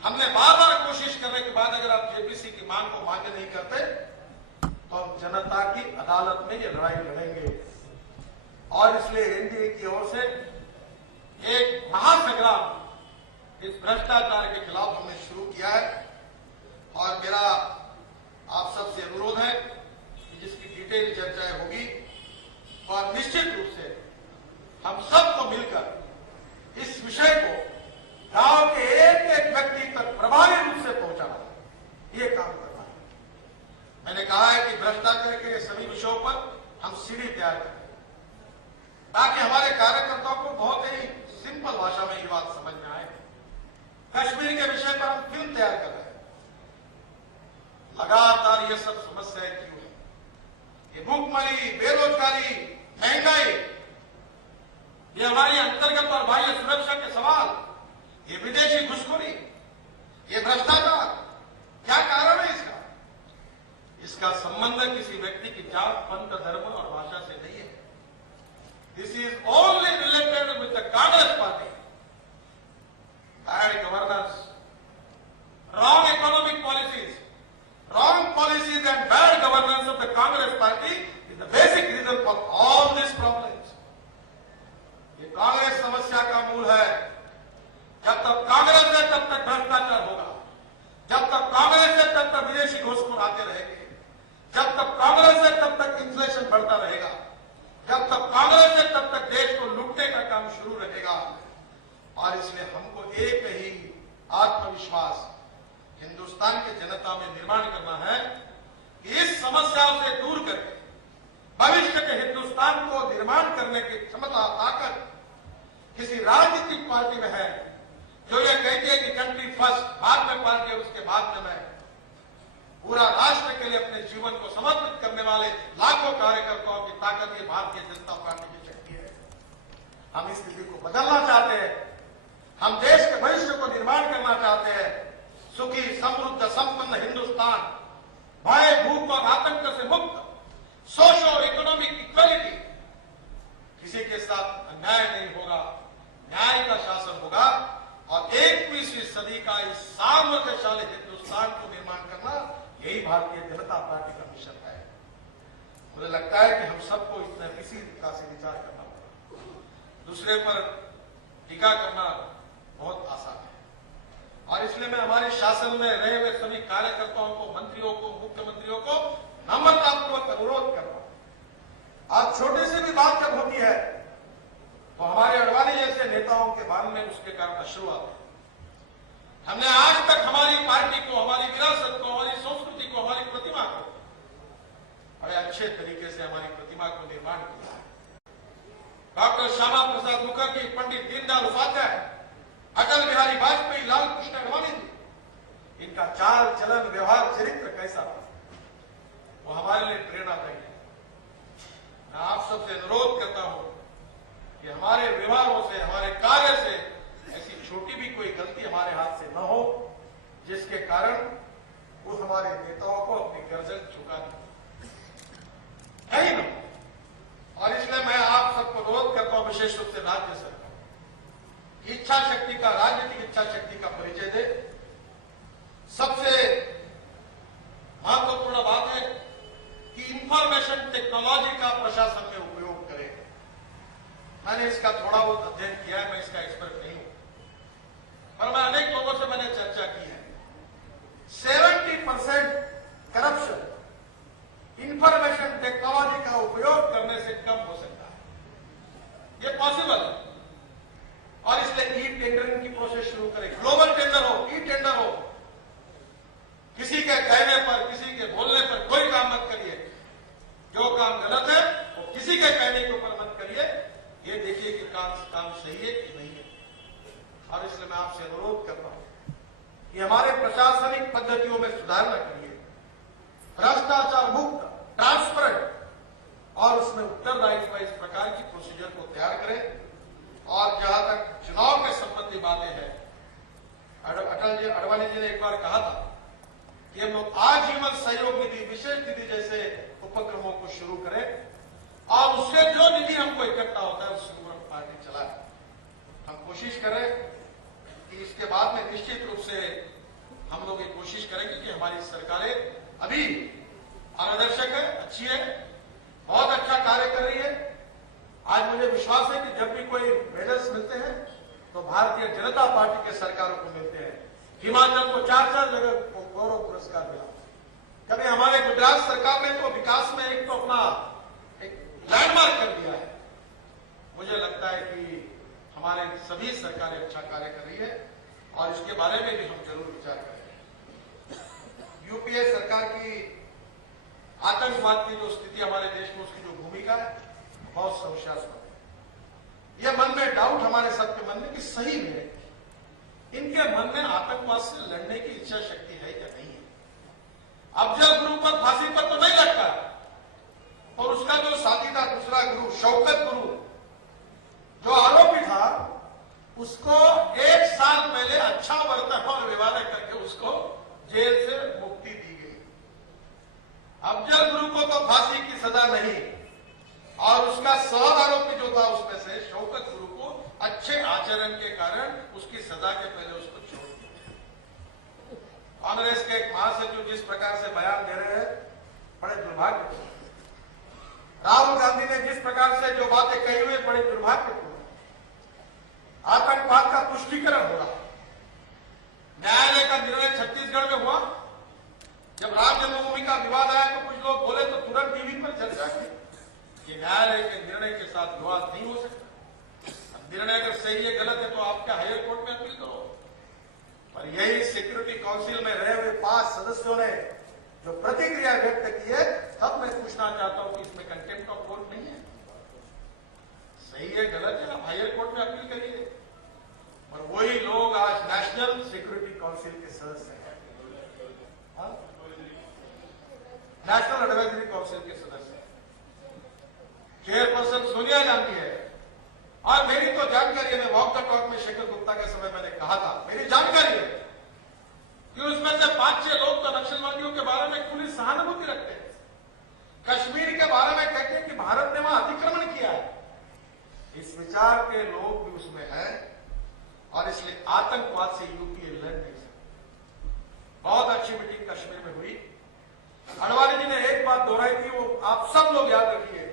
हमने बार बार कोशिश करने के बाद अगर आप जेपीसी की मांग को मान्य नहीं करते जनता की अदालत में ये लड़ाई लड़ेंगे। और इसलिए एनडीए की ओर से एक महासंग्राम इस भ्रष्टाचार के खिलाफ हमने शुरू किया है। और मेरा आप सबसे अनुरोध है कि जिसकी डिटेल चर्चाएं होगी और निश्चित रूप से हम सबको मिलकर इस विषय को गांव के एक एक व्यक्ति तक प्रभावी रूप से पहुंचाना है, ये काम करना है। मैंने कहा है कि भ्रष्टाचार के सभी विषयों पर हम सीढ़ी तैयार करें ताकि हमारे कार्यकर्ताओं को बहुत ही सिंपल भाषा में ये बात समझ में आए। कश्मीर के विषय पर हम फिल्म तैयार कर रहे हैं। लगातार ये सब समस्याएं क्यों है? ये भूखमरी, बेरोजगारी, महंगाई, ये हमारी अंतर्गत और बाह्य सुरक्षा के सवाल, ये विदेशी घुसखोरी, ये भ्रष्टाचार, क्या कारण है इसका? इसका संबंध किसी व्यक्ति की जात, पंथ, धर्म और भाषा से नहीं है। This is only related with the Congress party. Bad governance, wrong economic policies, wrong policies and bad governance of the Congress party is the basic reason for all these problems. ये कांग्रेस समस्या का मूल है। जब तक कांग्रेस है तब तक भ्रष्टाचार होगा, जब तक कांग्रेस है तब तक विदेशी घुसखोर आते रहेंगे, जब तक कांग्रेस है तब तक इन्फ्लेशन बढ़ता रहेगा, जब तक कांग्रेस है तब तक देश को लूटने का काम शुरू रहेगा। और इसलिए हमको एक ही आत्मविश्वास हिंदुस्तान की जनता में निर्माण करना है कि इस समस्याओं से दूर करके भविष्य के हिंदुस्तान को निर्माण करने की क्षमता, ताकत किसी राजनीतिक पार्टी में है जो ये कहती है कि कंट्री फर्स्ट, बाद में पार्टी, उसके बाद में मैं। पूरा राष्ट्र के लिए अपने जीवन को समर्पित करने वाले लाखों कार्यकर्ताओं की ताकत ये भारतीय जनता पार्टी की शक्ति है। हम इस स्थिति को बदलना चाहते हैं। हम देश के भविष्य को निर्माण करना चाहते हैं। सुखी, समृद्ध, संपन्न हिंदुस्तान, भय, भूख और आतंक से मुक्त, सोशो इकोनॉमिक इक्वलिटी, किसी के साथ अन्याय नहीं होगा, न्याय का शासन होगा। और 21वीं सदी का इस सामर्थ्यशाली हिंदुस्तान को निर्माण करना, यही भारतीय जनता पार्टी का मिशन है। मुझे लगता है कि हम सबको इसी तरह से विचार करना होगा। दूसरे पर टीका करना बहुत आसान है। और इसलिए मैं हमारे शासन में रहे हुए सभी कार्यकर्ताओं को, मंत्रियों को, मुख्यमंत्रियों को नम्रतापूर्वक अनुरोध कर रहा हूं। आज छोटी सी भी बात जब होती है तो हमारे अडवाणी जैसे नेताओं के बारे में उसके कारण अश्रु आते हैं। हमने आज तक हमारी पार्टी को, हमारी विरासत को, हमारी संस्कृति को, हमारी प्रतिमा को बड़े अच्छे तरीके से हमारी प्रतिमा को निर्माण किया है। डॉक्टर श्यामा प्रसाद मुखर्जी, पंडित दीनदयाल उपाध्याय, अटल बिहारी वाजपेयी, लाल कृष्ण अडवाणी जी, इनका चाल चलन, व्यवहार, चरित्र कैसा था, वो हमारे लिए प्रेरणादायी है। मैं आप सबसे अनुरोध करता हूं कि हमारे व्यवहारों से, हमारे कार्य से ऐसी छोटी भी कोई गलती हमारे हाथ से न हो जिसके कारण वो हमारे नेताओं को अपनी गर्दन झुकानी नहीं हो। और इसलिए मैं आप सबको अनुरोध करता हूं, विशेष रूप से राज्य सरकार इच्छा शक्ति का, राजनीतिक इच्छा शक्ति का परिचय दे। सबसे महत्वपूर्ण बात है कि इंफॉर्मेशन टेक्नोलॉजी का प्रशासन में उपयोग करें। मैंने इसका थोड़ा बहुत अध्ययन किया है, मैं इसका एक्सपर्ट नहीं हूं, पर मैं अनेक लोगों से मैंने चर्चा की है। 70% करप्शन इंफॉर्मेशन टेक्नोलॉजी का उपयोग करने से कम हो सकता है। ये पॉसिबल है। और इसलिए ई टेंडरिंग की प्रोसेस शुरू करें। ग्लोबल टेंडर हो, ई टेंडर हो, किसी के कहने पर, किसी के बोलने पर कोई काम मत करिए। जो काम गलत है वो किसी के कहने के ऊपर मत करिए। ये देखिए कि काम सही है कि नहीं है। और इसलिए मैं आपसे अनुरोध करता हूं कि हमारे प्रशासनिक पद्धतियों में सुधार न करिए। भ्रष्टाचार मुक्त, ट्रांसपेरेंट और उसमें उत्तरदायित्व इस प्रकार की प्रोसीजर को तैयार करें। और जहां तक चुनाव के संबंधी बातें हैं, अटल जी, अडवाणी जी ने एक बार कहा था कि हम लोग आजीवन सहयोग निधि, विशेष निधि जैसे उपक्रमों को शुरू करें और उससे जो निधि हमको इकट्ठा होता है उससे हम पार्टी चलाए। हम कोशिश करें कि इसके बाद में निश्चित रूप से हम लोग ये कोशिश करेंगे कि हमारी सरकारें अभी पारदर्शक है, अच्छी है, बहुत अच्छा कार्य कर रही है। आज मुझे विश्वास है कि जब भी कोई मेडल्स मिलते हैं तो भारतीय जनता पार्टी के सरकारों को मिलते हैं। हिमाचल को 4-4 जगह गौरव पुरस्कार मिला। कभी हमारे गुजरात सरकार ने तो विकास में एक तो अपना एक लैंडमार्क कर दिया है। मुझे लगता है कि हमारे सभी सरकारें अच्छा कार्य कर रही है और इसके बारे में भी हम जरूर विचार करें। यूपीए सरकार की आतंकवाद की जो स्थिति हमारे देश में, उसकी जो भूमिका है, बहुत संशयास्पद है। यह मन में डाउट हमारे सबके मन में कि सही में इनके मन में आतंकवाद से लड़ने की इच्छा शक्ति है या नहीं है। अफजल गुरु पर फांसी पर तो नहीं लगता, और उसका जो साथी था दूसरा गुरु शौकत गुरु जो आरोपी था, उसको 1 साल पहले अच्छा बर्ताव और व्यवहार करके उसको जेल से मुक्ति दी गई। अफजल गुरु को तो फांसी की सजा नहीं, और उसका सह आरोपी जो था उसमें से शौकत गुरु को अच्छे आचरण के कारण उसकी सजा के पहले उसको छोड़ दिया। कांग्रेस के एक महासचिव जिस प्रकार से बयान दे रहे हैं, बड़े दुर्भाग्यपूर्ण। राहुल गांधी ने जिस प्रकार से जो बातें कही हुई, बड़े दुर्भाग्यपूर्ण। आतंकवाद का तुष्टीकरण हो रहा। न्यायालय का निर्णय छत्तीसगढ़ में हुआ। जब राम जन्मभूमि का विवाद आया तो कुछ लोग बोले तो तुरंत टीवी पर चर्चा की कि न्यायालय के निर्णय के साथ विवाद नहीं हो सकता। निर्णय अगर सही है गलत है तो आप क्या हायर कोर्ट में अपील करो। पर यही सिक्योरिटी काउंसिल में रहे हुए 5 सदस्यों ने जो प्रतिक्रिया व्यक्त की है, तब मैं पूछना चाहता हूं कि इसमें कंटेम्प्ट ऑफ कोर्ट नहीं है। सही है गलत है, आप हायर कोर्ट में अपील करिए। और वही लोग आज नेशनल सिक्योरिटी काउंसिल के सदस्य हैं, नेशनल एडवाइजरी काउंसिल के सदस्य हैं। चेयरपर्सन सोनिया गांधी है। और मेरी तो जानकारी है, मैं वॉक द टॉक में शेखर गुप्ता के समय मैंने कहा था, मेरी जानकारी है कि उसमें से 5-6 लोग तो नक्सलवादियों के बारे में खुली सहानुभूति रखते हैं, कश्मीर के बारे में कहते हैं कि भारत ने वहां अतिक्रमण किया है। इस विचार के लोग भी उसमें हैं, और इसलिए आतंकवाद से यूपीए लड़ नहीं सकता। बहुत अच्छी मीटिंग कश्मीर में हुई। अडवाणी जी ने एक बात दोहराई थी, वो आप सब लोग याद रखिए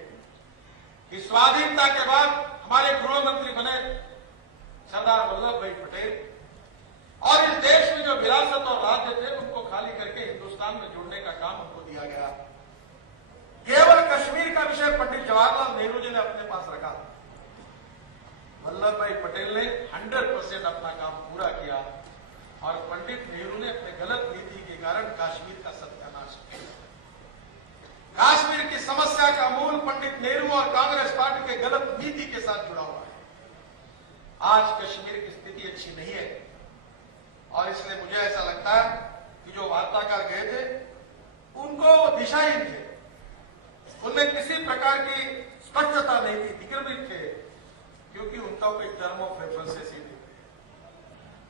कि स्वाधीनता के बाद हमारे गृह मंत्री बने सरदार वल्लभ भाई पटेल, और इस देश में जो विरासत और राज्य थे उनको खाली करके हिंदुस्तान में जुड़ने का काम उनको दिया गया। केवल कश्मीर का विषय पंडित जवाहरलाल नेहरू जी ने अपने पास रखा। वल्लभ भाई पटेल ने 100% अपना काम पूरा किया, और पंडित नेहरू ने अपने गलत नीति के कारण कश्मीर का सत्यानाश किया। कश्मीर की समस्या का मूल पंडित नेहरू और कांग्रेस पार्टी के गलत नीति के साथ जुड़ा हुआ है। आज कश्मीर की स्थिति अच्छी नहीं है, और इसलिए मुझे ऐसा लगता है कि जो वार्ताकार गए थे उनको दिशाहीन थे, उनमें किसी प्रकार की स्पष्टता नहीं थी, दिग्भ्रमित थे, क्योंकि उनका कोई टर्म ऑफ रेफरेंसेस ही नहीं थे।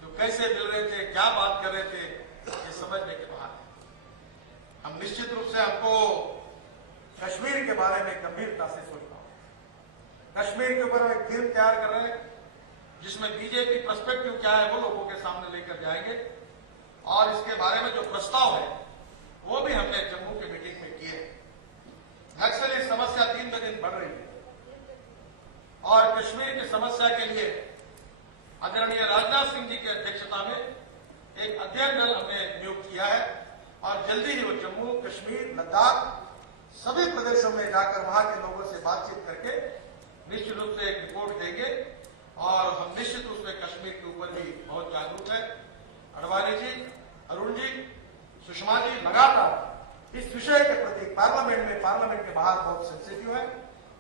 जो कैसे मिल रहे थे, क्या बात कर रहे थे, ये समझने के बाहर है। हम निश्चित रूप से हमको कश्मीर के बारे में गंभीरता से सोचना होगा। कश्मीर के ऊपर हम एक फिल्म तैयार कर रहे हैं जिसमें बीजेपी पर्सपेक्टिव क्या है वो लोगों के सामने लेकर जाएंगे, और इसके बारे में जो प्रस्ताव है वो भी हमने जम्मू की मीटिंग में किए। नक्सली समस्या दिन ब दिन बढ़ रही है, और कश्मीर की समस्या के लिए आदरणीय राजनाथ सिंह जी की अध्यक्षता में एक अध्ययन दल हमने नियुक्त किया है, और जल्दी ही वो जम्मू, कश्मीर, लद्दाख सभी प्रदेशों में जाकर वहां के लोगों से बातचीत करके निश्चित रूप से एक रिपोर्ट देंगे, और हम निश्चित रूप से कश्मीर के ऊपर भी बहुत जागरूक है। अडवाणी जी, अरुण जी, सुषमा जी लगातार इस विषय के प्रति पार्लियामेंट के बाहर बहुत सेंसिटिव है,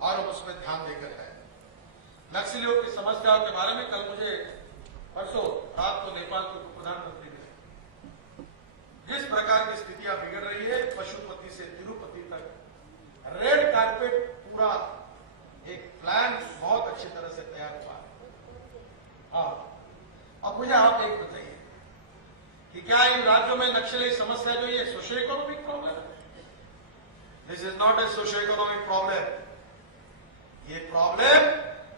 और हम उसमें ध्यान देकर है। नक्सलियों की समस्याओं के बारे में कल मुझे परसों रात को नेपाल के उप प्रधानमंत्री ने जिस प्रकार की स्थितियां बिगड़ रही है, पशुपति से तिरुपति तक रेड कारपेट पूरा एक प्लान बहुत अच्छी तरह से तैयार हुआ है। अब मुझे आप एक बताइए कि क्या इन राज्यों में नक्सली समस्या जो ये सोशियो इकोनॉमिक प्रॉब्लम है? This is not a socio economic problem. ये प्रॉब्लम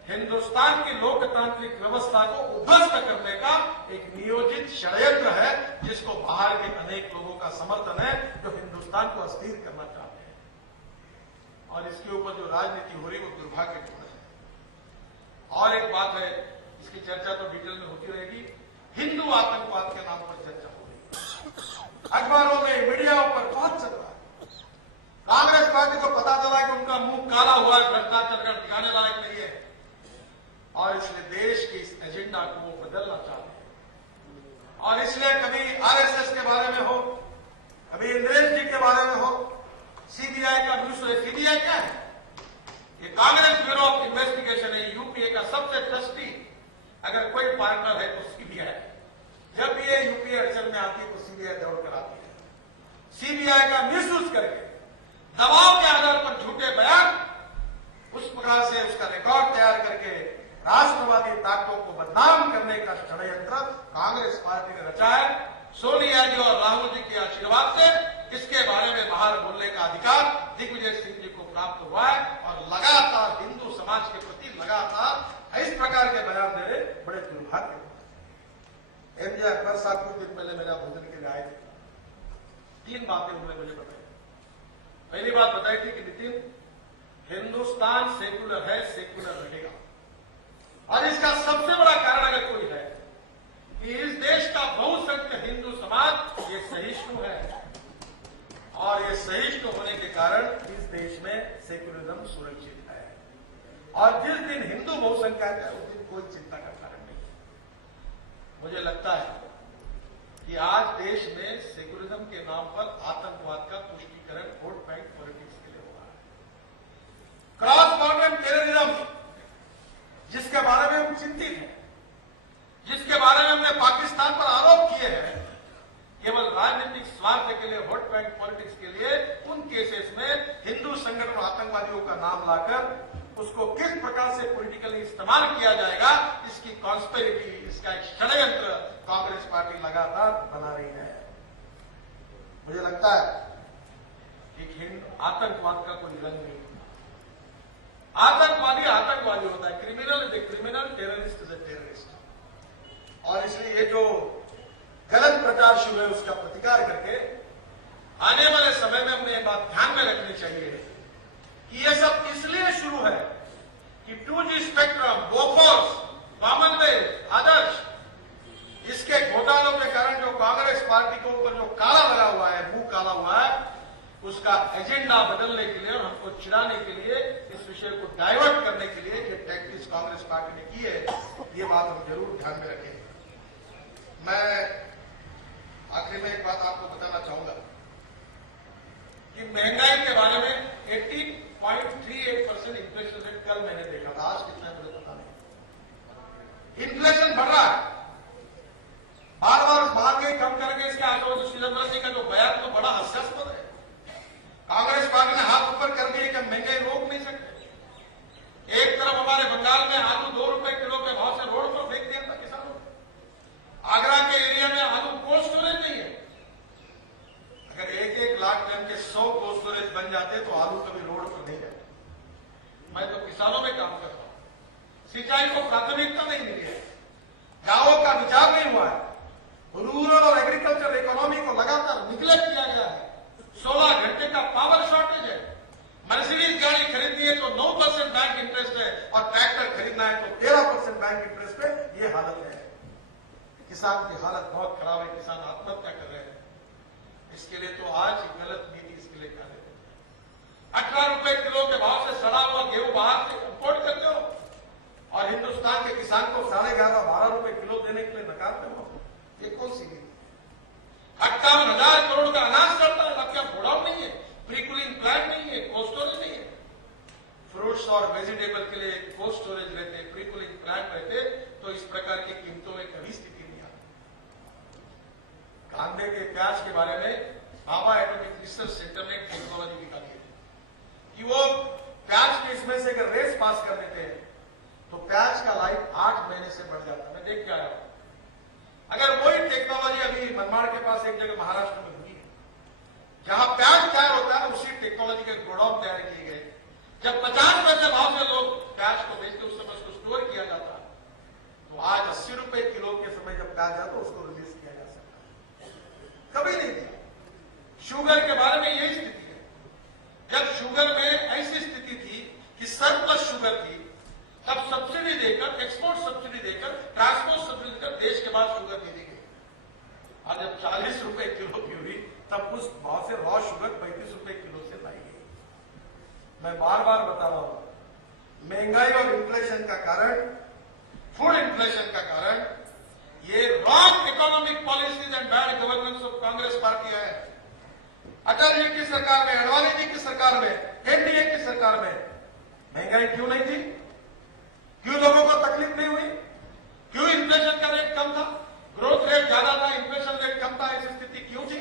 हिंदुस्तान की लोकतांत्रिक व्यवस्था को उध्वस्त करने का एक नियोजित षड्यंत्र है, जिसको बाहर के अनेक लोगों का समर्थन है, जो हिंदुस्तान हिंदुस्तान को अस्थिर करना चाहते हैं। और इसके ऊपर जो राजनीति हो रही वो दुर्भाग्यपूर्ण है। और एक बात है, इसकी चर्चा तो डिटेल में होती रहेगी, हिंदू आतंकवाद के नाम पर चर्चा हो रही, अखबारों में, मीडियाओं पर बहुत चल रहा है। कांग्रेस पार्टी को पता चला कि उनका मुंह काला हुआ है, भ्रष्टाचार कर दिखाने लायक नहीं है, और इसलिए देश के इस एजेंडा को वो बदलना चाहते हैं। और इसलिए कभी आरएसएस के बारे में हो, कभी इंद्रेश जी के बारे में हो, सीबीआई का दूसरे, सीबीआई क्या है? ये कांग्रेस ब्यूरो ऑफ इन्वेस्टिगेशन है, यूपीए का सबसे ट्रस्टी अगर कोई पार्टनर है तो सीबीआई। जब भी ये यूपीए अड़चन में आती है तो सीबीआई दौड़ कर आती है। सीबीआई का मिसयूज करके, दबाव के आधार पर झूठे बयान, उस प्रकार से उसका रिकॉर्ड तैयार करके राष्ट्रवादी ताकतों को बदनाम करने का षड्यंत्र कांग्रेस पार्टी ने रचा है। सोनिया जी और राहुल जी के आशीर्वाद से इसके बारे में बाहर बोलने का अधिकार दिग्विजय सिंह जी को प्राप्त हुआ है, और लगातार हिंदू समाज के प्रति लगातार इस प्रकार के बयान दे रहे, बड़े दुर्भाग्य। एमजे अकबर साहब कुछ दिन पहले मेरा भोजन के लिए आए थे, 3 बातें उन्होंने मुझे बताई। पहली बात बताई थी कि नितिन, हिंदुस्तान सेकुलर है, सेकुलर रहेगा, और इसका सबसे बड़ा कारण अगर कोई है कि इस देश का बहुसंख्यक हिंदू समाज ये सहिष्णु है, और ये सहिष्णु होने के कारण इस देश में सेकुलरिज्म सुरक्षित है। और जिस दिन हिंदू बहुसंख्यक है उस दिन कोई चिंता का कारण नहीं। मुझे लगता है कि आज देश में सेकुलरिज्म के नाम पर आतंकवाद का पुष्टिकरण वोट बैंक पॉलिटिक्स के लिए हो रहा है। क्रॉस बॉर्डर टेररिज्म, जिसके बारे में हम चिंतित हैं, जिसके बारे में हमने पाकिस्तान पर आरोप किए हैं, केवल राजनीतिक स्वार्थ के लिए, वोट बैंक पॉलिटिक्स के लिए, उन केसेस में हिंदू संगठन और आतंकवादियों का नाम लाकर उसको किस प्रकार से पॉलिटिकली इस्तेमाल किया जाएगा, इसकी कॉन्स्पिरेसी, इसका एक षड्यंत्र कांग्रेस पार्टी लगातार बना रही है। मुझे लगता है कि आतंकवाद का कोई रंग नहीं, आतंकवादी आतंकवादी होता है, criminal is a criminal, terrorist is a terrorist. और इसलिए ये जो गलत प्रचार शुरू है उसका प्रतिकार करके आने वाले समय में हमें ये बात ध्यान में रखनी चाहिए कि ये सब इसलिए शुरू है कि 2G स्पेक्ट्रम, बोफोर्स, कॉमनवेल्थ, आदर्श, इसके घोटालों के कारण जो कांग्रेस पार्टी के ऊपर जो काला लगा हुआ है, मुंह काला हुआ है, उसका एजेंडा बदलने के लिए और हमको चिढ़ाने के लिए, इस विषय को डाइवर्ट करने के लिए ये टैक्टिक्स कांग्रेस पार्टी ने की है। ये बात हम जरूर ध्यान में रखें। मैं आखिर में एक बात आपको बताना चाहूंगा कि महंगाई के बारे में 18.38% इन्फ्लेशन रेट कल मैंने देखा था, आज कितना है मुझे पता नहीं। इन्फ्लेशन बढ़ रहा है, बार बार महंगाई कम करके इसके आगे चिदंबरम जी का जो बयान तो बड़ा हास्यास्पद है। कांग्रेस पार्टी ने हाथ ऊपर कर दिए कि महंगाई रोक नहीं सकते। एक तरफ हमारे बंगाल में आलू 2 रुपए किलो के भाव से रोड पर फेंक दिया था किसानों ने। आगरा के एरिया में आलू कोल्ड स्टोरेज नहीं है। अगर 1-1 लाख टन के 100 कोल्ड स्टोरेज बन जाते तो आलू कभी रोड पर नहीं जाते। मैं तो किसानों में काम करता हूं, सिंचाई को प्राथमिकता नहीं मिली है, गांवों का विचार नहीं हुआ है, रूरल और एग्रीकल्चर इकोनॉमी को लगातार निगलेक्ट किया गया है। 16 घंटे का पावर शॉर्टेज है। मर्सिडीज गाड़ी खरीदनी है तो 9% बैंक इंटरेस्ट है, और ट्रैक्टर खरीदना है तो 13% बैंक इंटरेस्ट पे। ये हालत है, किसान की हालत बहुत खराब है, किसान आत्महत्या कर रहे हैं। इसके लिए तो आज गलत नीति इसके लिए कर रहे हैं। 18 रुपए किलो के भाव से सड़ा हुआ गेहूं बाहर से इंपोर्ट करते हो, और हिंदुस्तान के किसान को 11.5-12 रुपए किलो देने के लिए नकारते हो। ये कौन सी नीति? 58,000 करोड़ का अनाज चलता है, अब क्या गोडाउन नहीं है, प्री-कूलिंग प्लांट नहीं है, कोल्ड स्टोरेज नहीं है। फ्रूट्स और वेजिटेबल के लिए कोल्ड स्टोरेज रहते, प्री-कूलिंग प्लांट रहते तो इस प्रकार की कीमतों में कभी स्थिति नहीं आती। कांदे के प्याज के बारे में भाभा एटॉमिक रिसर्च सेंटर ने टेक्नोलॉजी निकाली है कि वो प्याज के इसमें से अगर रेस पास कर देते हैं तो प्याज का लाइफ 8 महीने से बढ़ जाता है। मैं देख के आया हूं। अगर वही टेक्नोलॉजी अभी मनमाड़ के पास एक जगह महाराष्ट्र में हुई है, जहां प्याज तैयार होता है उसी टेक्नोलॉजी के गोडाउन तैयार किए गए। जब 50 पैसे भाव से लोग प्याज को बेचते उस समय उसको स्टोर किया जाता, तो आज 80 रुपए किलो के समय जब प्याज आता तो उसको रिलीज किया जा सकता है। कभी नहीं किया। शुगर के बारे में यही जब 40 रुपए किलो की हुई तब उस भाव से रॉ शुगर 35 रुपए किलो से लाई गई। मैं बार बार बता रहा हूं, महंगाई और इन्फ्लेशन का कारण, फूड इन्फ्लेशन का कारण ये wrong economic policies and bad governance of Congress party है। अटल जी की सरकार में, अडवाणी जी की सरकार में, एनडीए की सरकार में महंगाई क्यों नहीं थी? क्यों लोगों को तकलीफ नहीं हुई? क्यों इन्फ्लेशन का रेट कम था? ग्रोथ रेट ज्यादा था, इन्फ्लेशन रेट कम था। ऐसी स्थिति क्यों थी?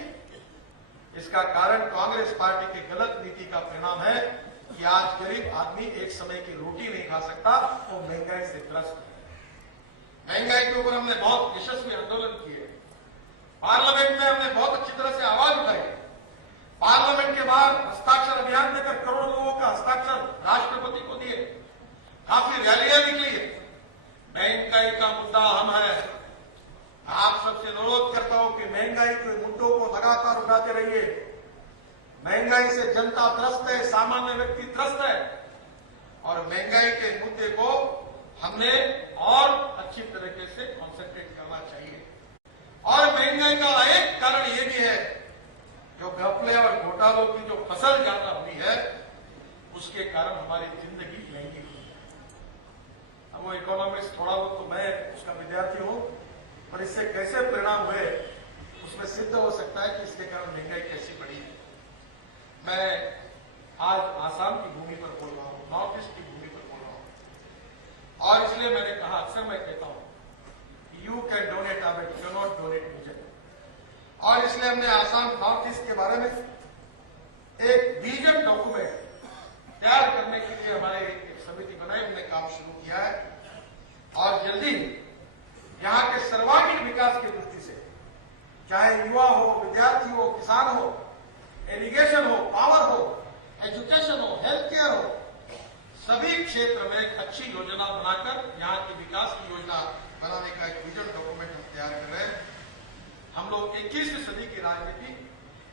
इसका कारण कांग्रेस पार्टी की गलत नीति का परिणाम है कि आज गरीब आदमी एक समय की रोटी नहीं खा सकता, वो महंगाई से त्रस्त है। महंगाई के ऊपर हमने बहुत यशस्वी आंदोलन किए, पार्लियामेंट में हमने बहुत अच्छी तरह से आवाज उठाई। पार्लियामेंट के बाहर हस्ताक्षर अभियान देकर करोड़ों लोगों का हस्ताक्षर राष्ट्रपति को दिए, काफी रैलियां निकली है। महंगाई का मुद्दा अहम है। आप सबसे अनुरोध करता हूं कि महंगाई के मुद्दों को लगातार उठाते रहिए। महंगाई से जनता त्रस्त है, सामान्य व्यक्ति त्रस्त है, और महंगाई के मुद्दे को हमने और अच्छी तरीके से कॉन्सेंट्रेट करना चाहिए। और महंगाई का एक कारण यह भी है, जो घपले और घोटालों की जो फसल ज्यादा हुई है, उसके कारण हमारी जिंदगी महंगी हुई है। अब वो इकोनॉमिक्स थोड़ा बहुत तो मैं उसका विद्यार्थी हूं, और इससे कैसे परिणाम हुए उसमें सिद्ध हो सकता है कि इसके कारण महंगाई कैसी बढ़ी है। मैं आज आसाम की भूमि पर बोल रहा हूं, नॉर्थ ईस्ट की भूमि पर बोल रहा हूं, और इसलिए मैंने कहा, अक्सर मैं कहता हूं, you can donate a but can not donate मुझे। और इसलिए हमने आसाम नॉर्थ ईस्ट के बारे में एक विजन डॉक्यूमेंट तैयार करने के लिए हमारे एक समिति बनाई, हमने काम शुरू किया है। और जल्दी यहां के सर्वांगीण विकास की दृष्टि से, चाहे युवा हो, विद्यार्थी हो, किसान हो, इरिगेशन हो, पावर हो, एजुकेशन हो, हेल्थ केयर हो, सभी क्षेत्र में एक अच्छी योजना बनाकर यहां के विकास की योजना बनाने का एक विजन डॉक्यूमेंट हम तैयार कर रहे हैं। हम लोग 21वीं सदी की राजनीति,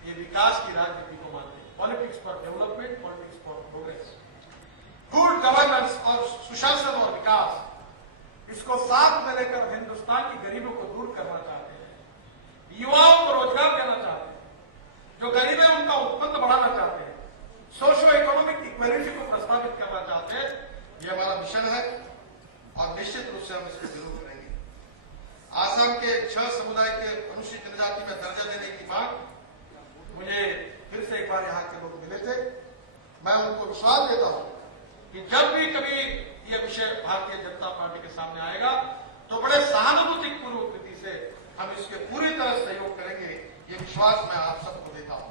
ये विकास की राजनीति को मानते हैं। Politics for development, politics for progress, good governance और सुशासन और विकास, इसको साथ में लेकर हिंदुस्तान की गरीबों को दूर करना चाहते हैं, युवाओं को रोजगार देना चाहते हैं, जो गरीब है उनका उत्पन्न बढ़ाना चाहते हैं, सोशो इकोनॉमिक इक्वालिटी को प्रस्तावित करना चाहते हैं। ये हमारा मिशन है और निश्चित रूप से हम इसको जरूर करेंगे। आसाम के 6 समुदाय के अनुसूचित जनजाति में दर्जा देने की मांग मुझे फिर से एक बार यहाँ के लोग मिले थे। मैं उनको विश्वास देता हूं कि जब भी कभी ये विषय भारतीय जनता पार्टी के सामने आएगा तो बड़े सहानुभूति पूर्व रीति से हम इसके पूरी तरह सहयोग करेंगे। ये विश्वास मैं आप सबको देता हूं।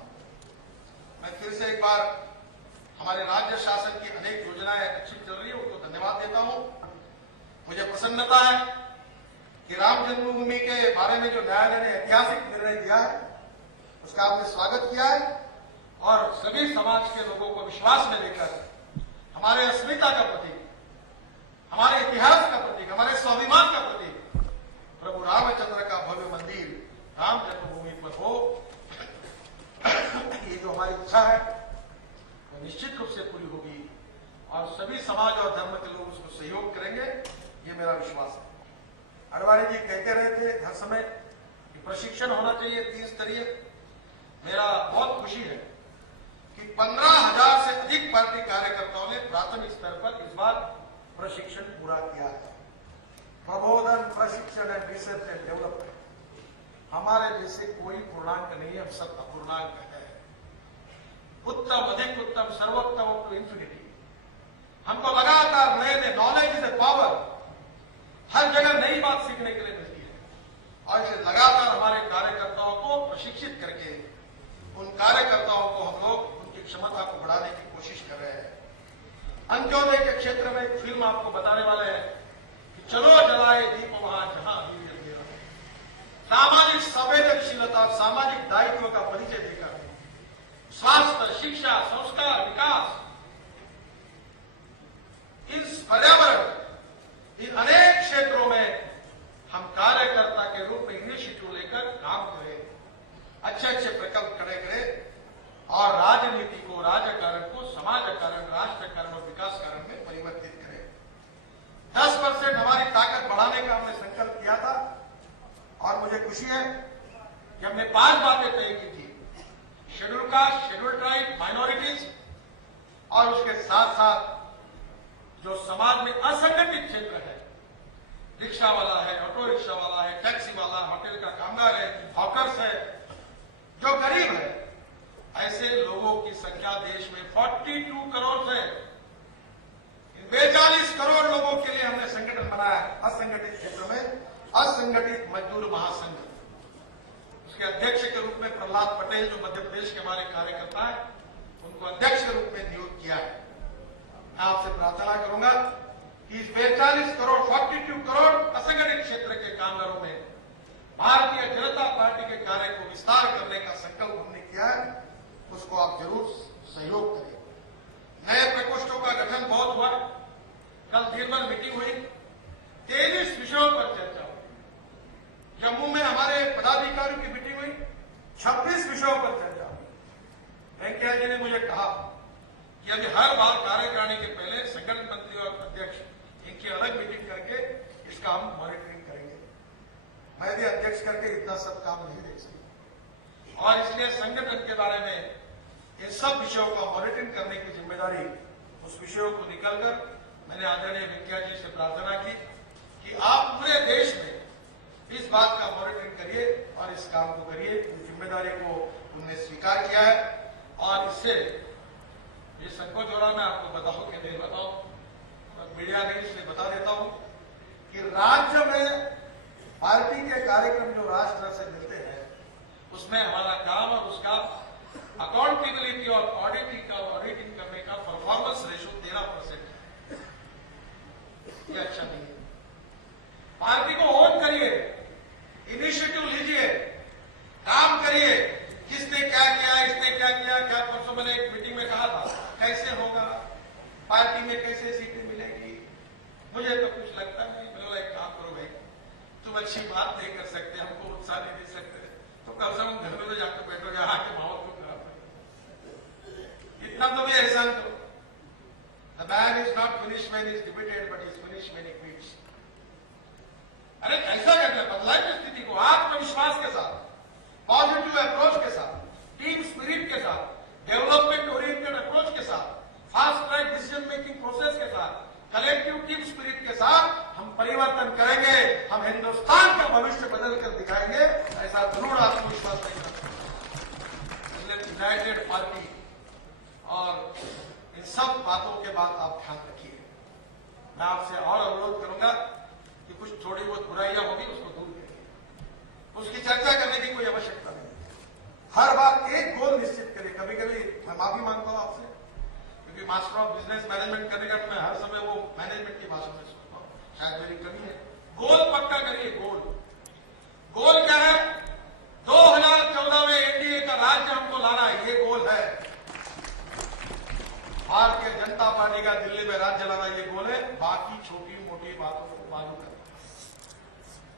मैं फिर से एक बार हमारे राज्य शासन की अनेक योजनाएं अच्छी चल रही है, उनको धन्यवाद देता हूं। मुझे प्रसन्नता है कि राम जन्मभूमि के बारे में जो न्यायालय ने ऐतिहासिक निर्णय दिया है, उसका आपने स्वागत किया है, और सभी समाज के लोगों को विश्वास में लेकर हमारे अस्मिता का प्रतीक, हमारे इतिहास का प्रतीक, हमारे स्वाभिमान का प्रतीक प्रभु रामचंद्र का भव्य मंदिर राम जन्मभूमि पर हो, ये जो हमारी इच्छा है वो निश्चित रूप से पूरी होगी और सभी समाज और धर्म के लोग उसको सहयोग करेंगे, ये मेरा विश्वास है। अडवाणी जी कहते रहे थे हर समय कि प्रशिक्षण होना चाहिए 3 स्तरीय। मेरा बहुत खुशी है कि 15,000 से अधिक पार्टी कार्यकर्ताओं ने प्राथमिक स्तर पर इस बार प्रशिक्षण पूरा किया है। प्रबोधन, प्रशिक्षण एंड रिसर्च एंड डेवलपमेंट, हमारे जैसे कोई पूर्णांक नहीं है, हम सब अपूर्णांक है। उत्तम, अधिक उत्तम, सर्वोत्तम टू इंफिनिटी। हमको लगातार नए नए, नॉलेज इज ए पावर, हर जगह नई बात सीखने के लिए मिलती है, और इसे लगातार हमारे कार्यकर्ताओं को प्रशिक्षित करके उन कार्यकर्ताओं को हम लोग उनकी क्षमता को बढ़ाने की कोशिश कर रहे हैं। अंत्योदय के क्षेत्र में एक फिल्म आपको बताने वाले हैं कि चलो जलाए दीप वहां जहां वीर मेरा। सामाजिक संवेदनशीलता और सामाजिक दायित्व का परिचय देकर स्वास्थ्य, शिक्षा, संस्कार, विकास, इस पर्यावरण, इन अनेक क्षेत्रों में हम कार्यकर्ता के रूप में इनिशिएटिव लेकर काम करें, अच्छे अच्छे प्रकल्प खड़े करें और राजनीति को, राजकारण को समाजकारण, राष्ट्रकारण और विकास कारण में परिवर्तित करें। 10% हमारी ताकत बढ़ाने का हमने संकल्प किया था और मुझे खुशी है कि हमने हमने 5 बातें तय की थी। Schedule caste, schedule tribe, minorities और उसके साथ साथ जो समाज में असंगठित क्षेत्र है, रिक्शा वाला है, ऑटो रिक्शा वाला है, टैक्सी वाला, होटल का कामगार है, हॉकर्स है, जो गरीब है, ऐसे लोगों की संख्या देश में 42 करोड़ है। 42 करोड़ लोगों के लिए हमने संगठन बनाया है। असंगठित क्षेत्र में असंगठित मजदूर महासंघ, उसके अध्यक्ष के रूप में प्रहलाद पटेल, जो मध्य प्रदेश के हमारे कार्यकर्ता है, उनको अध्यक्ष के रूप में नियुक्त किया है। मैं आपसे प्रार्थना करूंगा कि इस 42 करोड़ 42 करोड़ असंगठित क्षेत्र के कामगारों में भारतीय जनता पार्टी के कार्य को विस्तार करने का संकल्प हमने किया है, उसको आप जरूर सहयोग करें। नए प्रकोष्ठों का गठन बहुत हुआ। कल दिन भर मीटिंग हुई, 23 विषयों पर चर्चा हुई। जम्मू में हमारे पदाधिकारियों की मीटिंग हुई, 26 विषयों पर चर्चा हुई। वेंकैया जी ने मुझे कहा कि अभी हर बार कार्यकारिणी के पहले संगठन मंत्री और अध्यक्ष इनकी अलग मीटिंग करके इसका हम मॉनिटरिंग करेंगे। मैं भी अध्यक्ष करके इतना सब काम नहीं देख सकता और इसलिए संगठन के बारे में इन सब विषयों का मॉनिटरिंग करने की जिम्मेदारी, उस विषयों को निकलकर मैंने आदरणीय वेंकैया जी से प्रार्थना की कि आप पूरे देश में इस बात का मॉनिटरिंग करिए और इस काम को करिए। इस जिम्मेदारी को उन्होंने स्वीकार किया है और इससे ये संकोच हो रहा, मैं आपको बताऊं कि नहीं बताऊं, मीडिया ने इसलिए बता देता हूं कि राज्य में पार्टी के कार्यक्रम जो राष्ट्र से मिलते हैं उसमें हमारा काम और उसका अकाउंटेबिलिटी और ऑडिटिंग करने का परफॉर्मेंस रेशो 13% है। ये अच्छा नहीं है। पार्टी को ओन करिए, इनिशिएटिव लीजिए, काम करिए, किसने क्या किया, इसने क्या किया। क्या परसों मैंने एक मीटिंग में कहा था, कैसे होगा, पार्टी में कैसे सीटें मिलेगी, मुझे तो कुछ लगता नहीं। बोला एक काम करो भाई, तुम अच्छी बात नहीं कर सकते, हमको उत्साह नहीं दे सकते, तो कम से कम घर में तो जाकर बैठोगे, आके माहौल को खराब कर, इतना तो भी एहसान करो। The man is not finished when he is debated, but he is finished when he quits. अरे कैसा करना, बदलाए स्थिति को आत्मविश्वास के साथ, पॉजिटिव अप्रोच के साथ, टीम स्पिरिट के साथ, डेवलपमेंट ओरिएंटेड अप्रोच के साथ, fast track decision making process के साथ, कलेक्टिव टीम स्पिरिट के साथ हम परिवर्तन करेंगे। हम हिंदुस्तान का भविष्य बदल कर दिखाएंगे, ऐसा जरूर आत्मविश्वास नहीं करते। यूनाइटेड पार्टी और इन सब बातों के बाद आप ध्यान रखिए। मैं आपसे और अनुरोध करूंगा कि कुछ थोड़ी बहुत बुराइयां होगी उसको दूर करिए, उसकी चर्चा करने की कोई आवश्यकता नहीं। हर बार एक गोल निश्चित करिए। कभी कभी मैं माफी मांगता हूं आपसे, क्योंकि मास्टर ऑफ बिजनेस मैनेजमेंट करने का तो मैं हर समय वो मैनेजमेंट की भाषा में सुनता हूं, शायद मेरी कमी है। गोल पक्का करिए। गोल क्या है? 2014 में एनडीए का राज्य हमको लाना है, ये गोल है। भारतीय जनता पार्टी का दिल्ली में राज्य लाना ये गोल है। बाकी छोटी मोटी बातों को मालूम करना,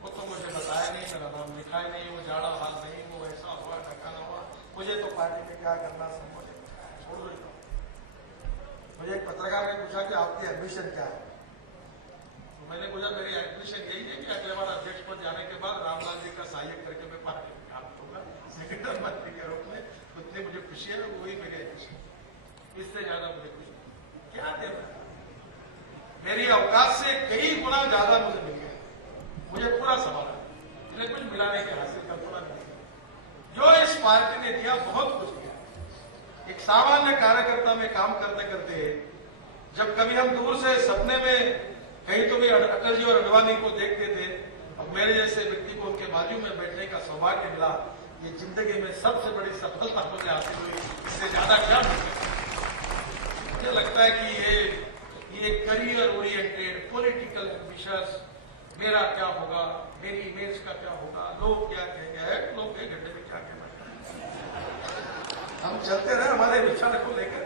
वो तो मुझे बताया नहीं, मेरा नाम लिखा ही नहीं, वो जाड़ा हाल नहीं, वो ऐसा हुआ ढकाना हुआ, मुझे तो पार्टी में क्या करना संभव है, छोड़ देता हूं। मुझे एक पत्रकार ने पूछा कि आपकी एम्बिशन क्या है, तो मैंने पूछा मेरी एम्बिशन यही है कि अगले बार अध्यक्ष पद जाने के बाद रामलाल जी का सहायक करके मैं पार्टी में काम करूंगा सेक्रेटरी मंत्री के रूप में। उतनी मुझे खुशी है, वही मेरी एम्बिशन, इससे ज्यादा मुझे कुछ क्या देना। मेरी अवकाश से कई गुना ज्यादा मुझे मिल गया, मुझे पूरा संभाला, मुझे कुछ मिला नहीं, कि हासिल कर पूरा नहीं। जो इस पार्टी ने दिया बहुत कुछ दिया। एक सामान्य कार्यकर्ता में काम करते करते जब कभी हम दूर से सपने में कहीं तो भी अटल जी और अडवाणी को देखते थे, अब मेरे जैसे व्यक्ति को उनके बाजू में बैठने का सौभाग्य मिला। ये जिंदगी में सबसे बड़ी सफलता मुझे हासिल हुई, इससे ज्यादा क्या मिल सकता। मुझे लगता है कि ये करियर ओरिएंटेड पॉलिटिकल एम्बिशंस, मेरा क्या होगा, मेरी इमेज का क्या होगा, लोग क्या कहेंगे, लोग 1 घंटे में क्या कहना, हम चलते रहे हमारे विचार को लेकर।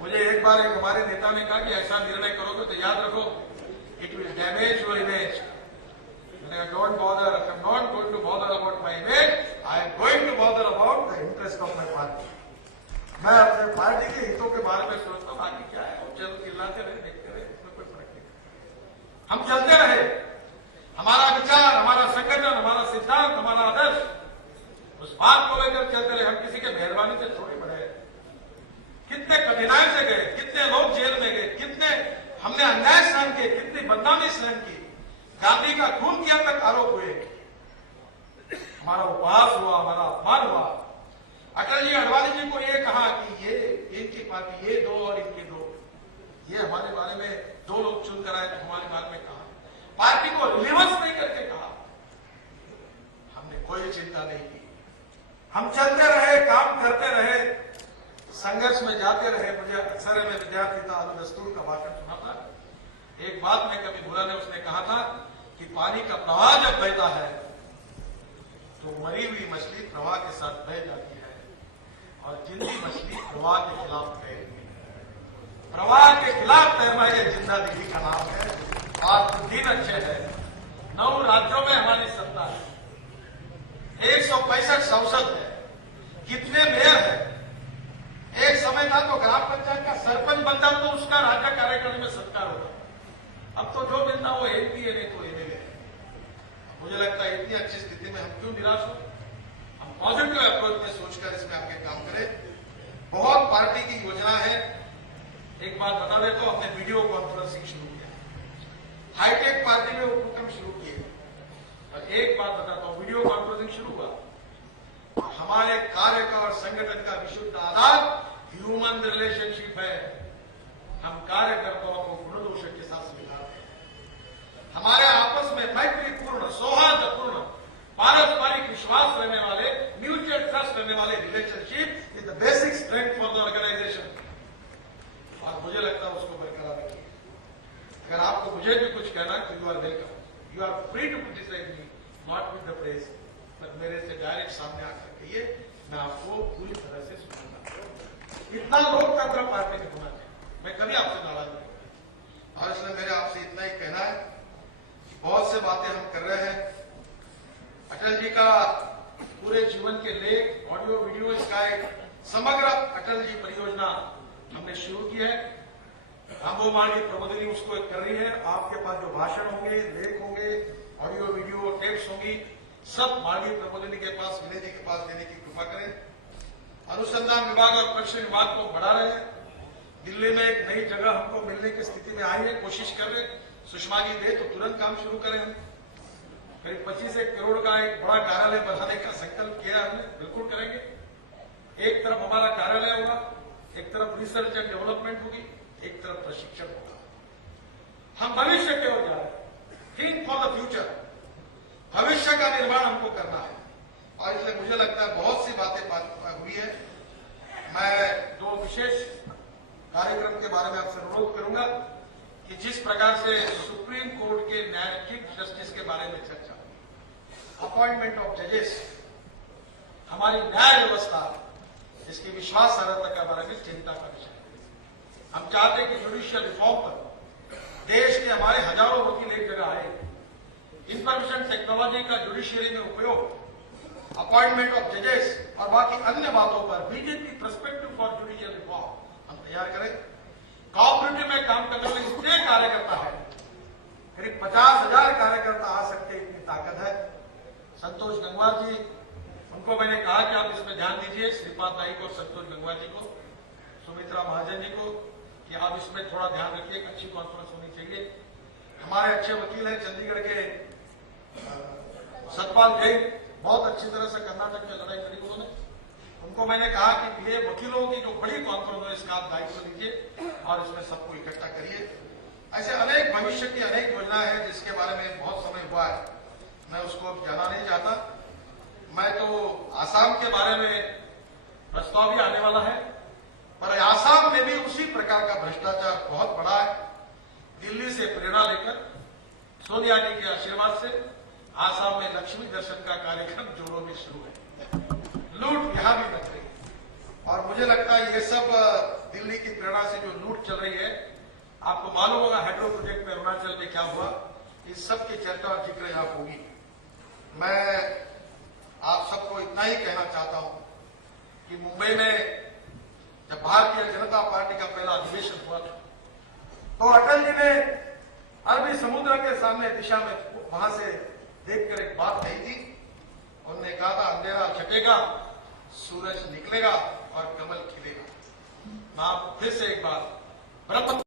मुझे एक बार एक हमारे नेता ने कहा कि ऐसा निर्णय करोगे तो याद रखो, it will damage your image. Don't bother, I am not going to bother about my image, I am going to bother about the interest of my party. मैं अपने पार्टी के हितों के बारे में सोचता हूं, बाकी क्या है, चल चिल्लाते रहे, देखते रहे, इसमें कोई फर्क नहीं। हम चलते रहे, हमारा विचार, हमारा संगठन, हमारा सिद्धांत, हमारा आदर्श बात को लेकर चलते रहे। हम किसी के मेहरबानी से थोड़े बढ़े, कितने कठिनाई से गए, कितने लोग जेल में गए, कितने हमने अन्याय सहन किए, कितनी बदनामी सहन की, गांधी का खून किया तक आरोप हुए, हमारा उपहास हुआ, हमारा अपमान हुआ। अटल जी अडवाणी जी को ये कहा कि ये इनकी पार्टी, ये दो और इनके दो, ये हमारे बारे में दो लोग चुन कर आए तो हमारे बारे में कहा, पार्टी को रिवर्स नहीं करके कहा। हमने कोई चिंता नहीं की, हम चलते रहे, काम करते रहे, संघर्ष में जाते रहे। मुझे अक्सर में विद्यार्थी था, दस्तूर का भाषण सुना था। एक बात मैं कभी भूला नहीं, उसने कहा था कि पानी का प्रवाह जब बहता है तो मरी हुई मछली प्रवाह के साथ बह जाती है और जिंदी मछली प्रवाह के खिलाफ तैरती है। प्रवाह के खिलाफ तैरना ये जिंदा दिली का नाम है। आज दिन अच्छे है, 9 राज्यों में हमारी सत्ता है, 165 सांसद है, कितने मेयर है। एक समय था तो ग्राम पंचायत का सरपंच बनता तो उसका राज्य कार्यकारिणी में सत्कार होता, अब तो जो मिलता वो एमपी है, नहीं तो एमएलए है। मुझे लगता है इतनी अच्छी स्थिति में हम क्यों निराश हो, हम पॉजिटिव अप्रोच में सोचकर इसमें आगे काम करें। बहुत पार्टी की योजना है। एक बात बता दें तो हमने वीडियो कॉन्फ्रेंसिंग शुरू किया, हाईटेक पार्टी में उपक्रम शुरू किए। और एक बात बताता हूं, वीडियो कॉन्फ्रेंसिंग शुरू हुआ, हमारे कार्य का और संगठन का विशुद्ध आधार ह्यूमन रिलेशनशिप है। हम कार्यकर्ताओं को गुणदोष के साथ स्वीकारते हैं। हमारे आपस में मैत्रीपूर्ण, सौहार्दपूर्ण, पारस्परिक विश्वास रहने वाले, म्यूचुअल ट्रस्ट रहने वाले relationship is the basic strength for the organisation. और मुझे लगता है उसको बरकरार रखिए। अगर आपको मुझे भी कुछ कहना है तो you are welcome, you are free to criticise me, not with the press, पर मेरे से डायरेक्ट सामने आकर कहिए, मैं आपको पूरी तरह से सुनूंगा। इतना लोकतंत्र पार्टी में होना चाहिए, मैं कभी आपसे नाराज नहीं। और इसलिए मेरे आपसे इतना ही कहना है कि बहुत से बातें हम कर रहे हैं। अटल जी का पूरे जीवन के लेख, ऑडियो, वीडियो, इसका एक समग्र अटल जी परियोजना हमने शुरू की है। रामो मार्गी प्रबोधिनी उसको कर रही है। आपके पास जो भाषण होंगे, लेख होंगे, ऑडियो, वीडियो, टेप्स होंगी, सब मार्गी प्रबोधिनी के पास, विनय जी के पास देने की कृपा करें। अनुसंधान विभाग और परीक्षा विभाग को बढ़ा रहे हैं। दिल्ली में एक नई जगह हमको मिलने की स्थिति में आई है, कोशिश कर रहे हैं। सुषमा जी दे तो तुरंत काम शुरू करें। हम करीब 25 करोड़ का एक बड़ा कार्यालय बनाने का संकल्प किया हमने, बिल्कुल करेंगे। एक तरफ हमारा कार्यालय होगा, एक तरफ रिसर्च एंड डेवलपमेंट होगी, एक तरफ प्रशिक्षण होगा। हम भविष्य की ओर जा रहे हैं, थिंक फॉर द फ्यूचर, भविष्य का निर्माण हमको करना है। और इसलिए मुझे लगता है बहुत सी बातें हुई है। मैं 2 विशेष कार्यक्रम के बारे में आपसे अनुरोध करूंगा कि जिस प्रकार से सुप्रीम कोर्ट के चीफ जस्टिस के बारे में चर्चा, अपॉइंटमेंट ऑफ जजेस, हमारी न्याय व्यवस्था, इसकी विश्वासार्हता के बारे में चिंता का विषय है। हम चाहते हैं कि जुडिशियल रिफॉर्म पर देश के हमारे हजारों वकील एक जगह आए। इंफॉर्मेशन टेक्नोलॉजी का जुडिशियरी में उपयोग, अपॉइंटमेंट ऑफ जजेस और बाकी अन्य बातों पर BJP perspective for judicial reform हम तैयार करें। कोऑपरेटिव में काम करने वाले इतने कार्यकर्ता है, करीब 50,000 कार्यकर्ता आ सकते, इतनी ताकत है। संतोष गंगवार जी, उनको मैंने कहा कि आप इसमें ध्यान दीजिए, श्रीपाद नाइक और संतोष गंगवार जी को, सुमित्रा महाजन जी को, कि आप इसमें थोड़ा ध्यान रखिए, एक अच्छी कॉन्फ्रेंस होनी चाहिए। हमारे अच्छे वकील हैं चंडीगढ़ के सतपाल जैन, बहुत अच्छी तरह से कर्नाटक में लड़ाई लड़ी उन्होंने। उनको मैंने कहा कि ये वकीलों की जो बड़ी कॉन्फ्रेंस है, इसका आप दायित्व लीजिए और इसमें सबको इकट्ठा करिए। ऐसे अनेक भविष्य की अनेक योजना है जिसके बारे में बहुत समय हुआ है, मैं उसको जाना नहीं चाहता। मैं तो आसाम के बारे में प्रस्ताव भी आने वाला है, पर आसाम में भी उसी प्रकार का भ्रष्टाचार बहुत बड़ा है। दिल्ली से प्रेरणा लेकर सोनिया जी के आशीर्वाद से आसाम में लक्ष्मी दर्शन का कार्यक्रम जोरों में शुरू है। लूट यहां भी मच रही है और मुझे लगता है ये सब दिल्ली की प्रेरणा से जो लूट चल रही है, आपको मालूम होगा हाइड्रो प्रोजेक्ट में अरुणाचल में क्या हुआ, इस सब की चर्चा और जिक्र यहां होगी। मैं आप सबको इतना ही कहना चाहता हूं कि मुंबई में जब भारतीय जनता पार्टी का पहला अधिवेशन हुआ था तो अटल जी ने अरबी समुद्र के सामने दिशा में वहां से देखकर एक बात कही थी उन्होंने कहा था अंधेरा छटेगा, सूरज निकलेगा और कमल खिलेगा। मैं आप फिर से एक बार ब्रह्म